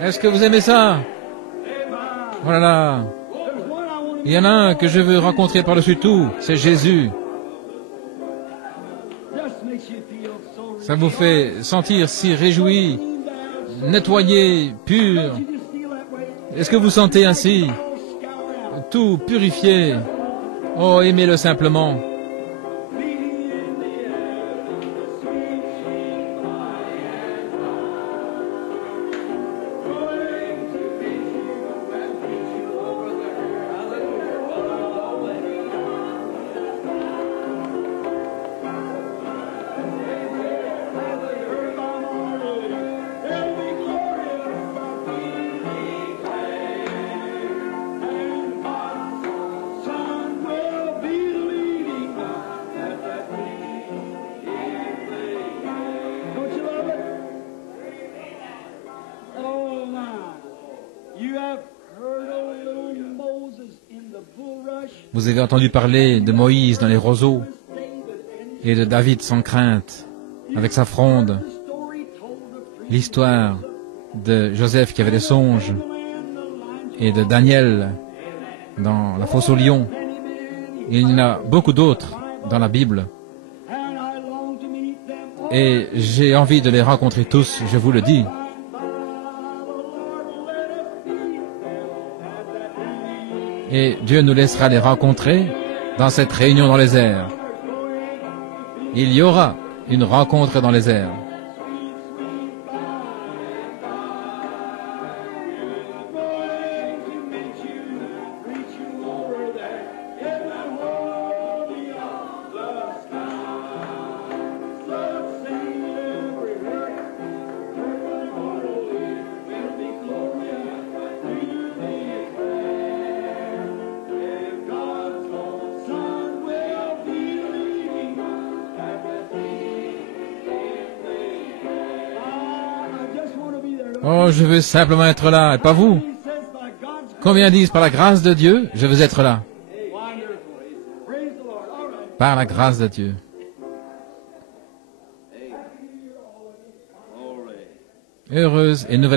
Est-ce que vous aimez ça? Oh là là. Il y en a un que je veux rencontrer par-dessus tout, c'est Jésus. Ça vous fait sentir si réjoui, nettoyé, pur. Est-ce que vous sentez ainsi? Tout purifié. Oh, aimez-le simplement. Vous avez entendu parler de Moïse dans les roseaux et de David sans crainte, avec sa fronde. L'histoire de Joseph qui avait des songes et de Daniel dans la fosse aux lions. Il y en a beaucoup d'autres dans la Bible. Et j'ai envie de les rencontrer tous, je vous le dis. Et Dieu nous laissera les rencontrer dans cette réunion dans les airs. Il y aura une rencontre dans les airs. Oh, je veux simplement être là, et pas vous. Combien disent par la grâce de Dieu, je veux être là. Par la grâce de Dieu. Heureuse et nouvelle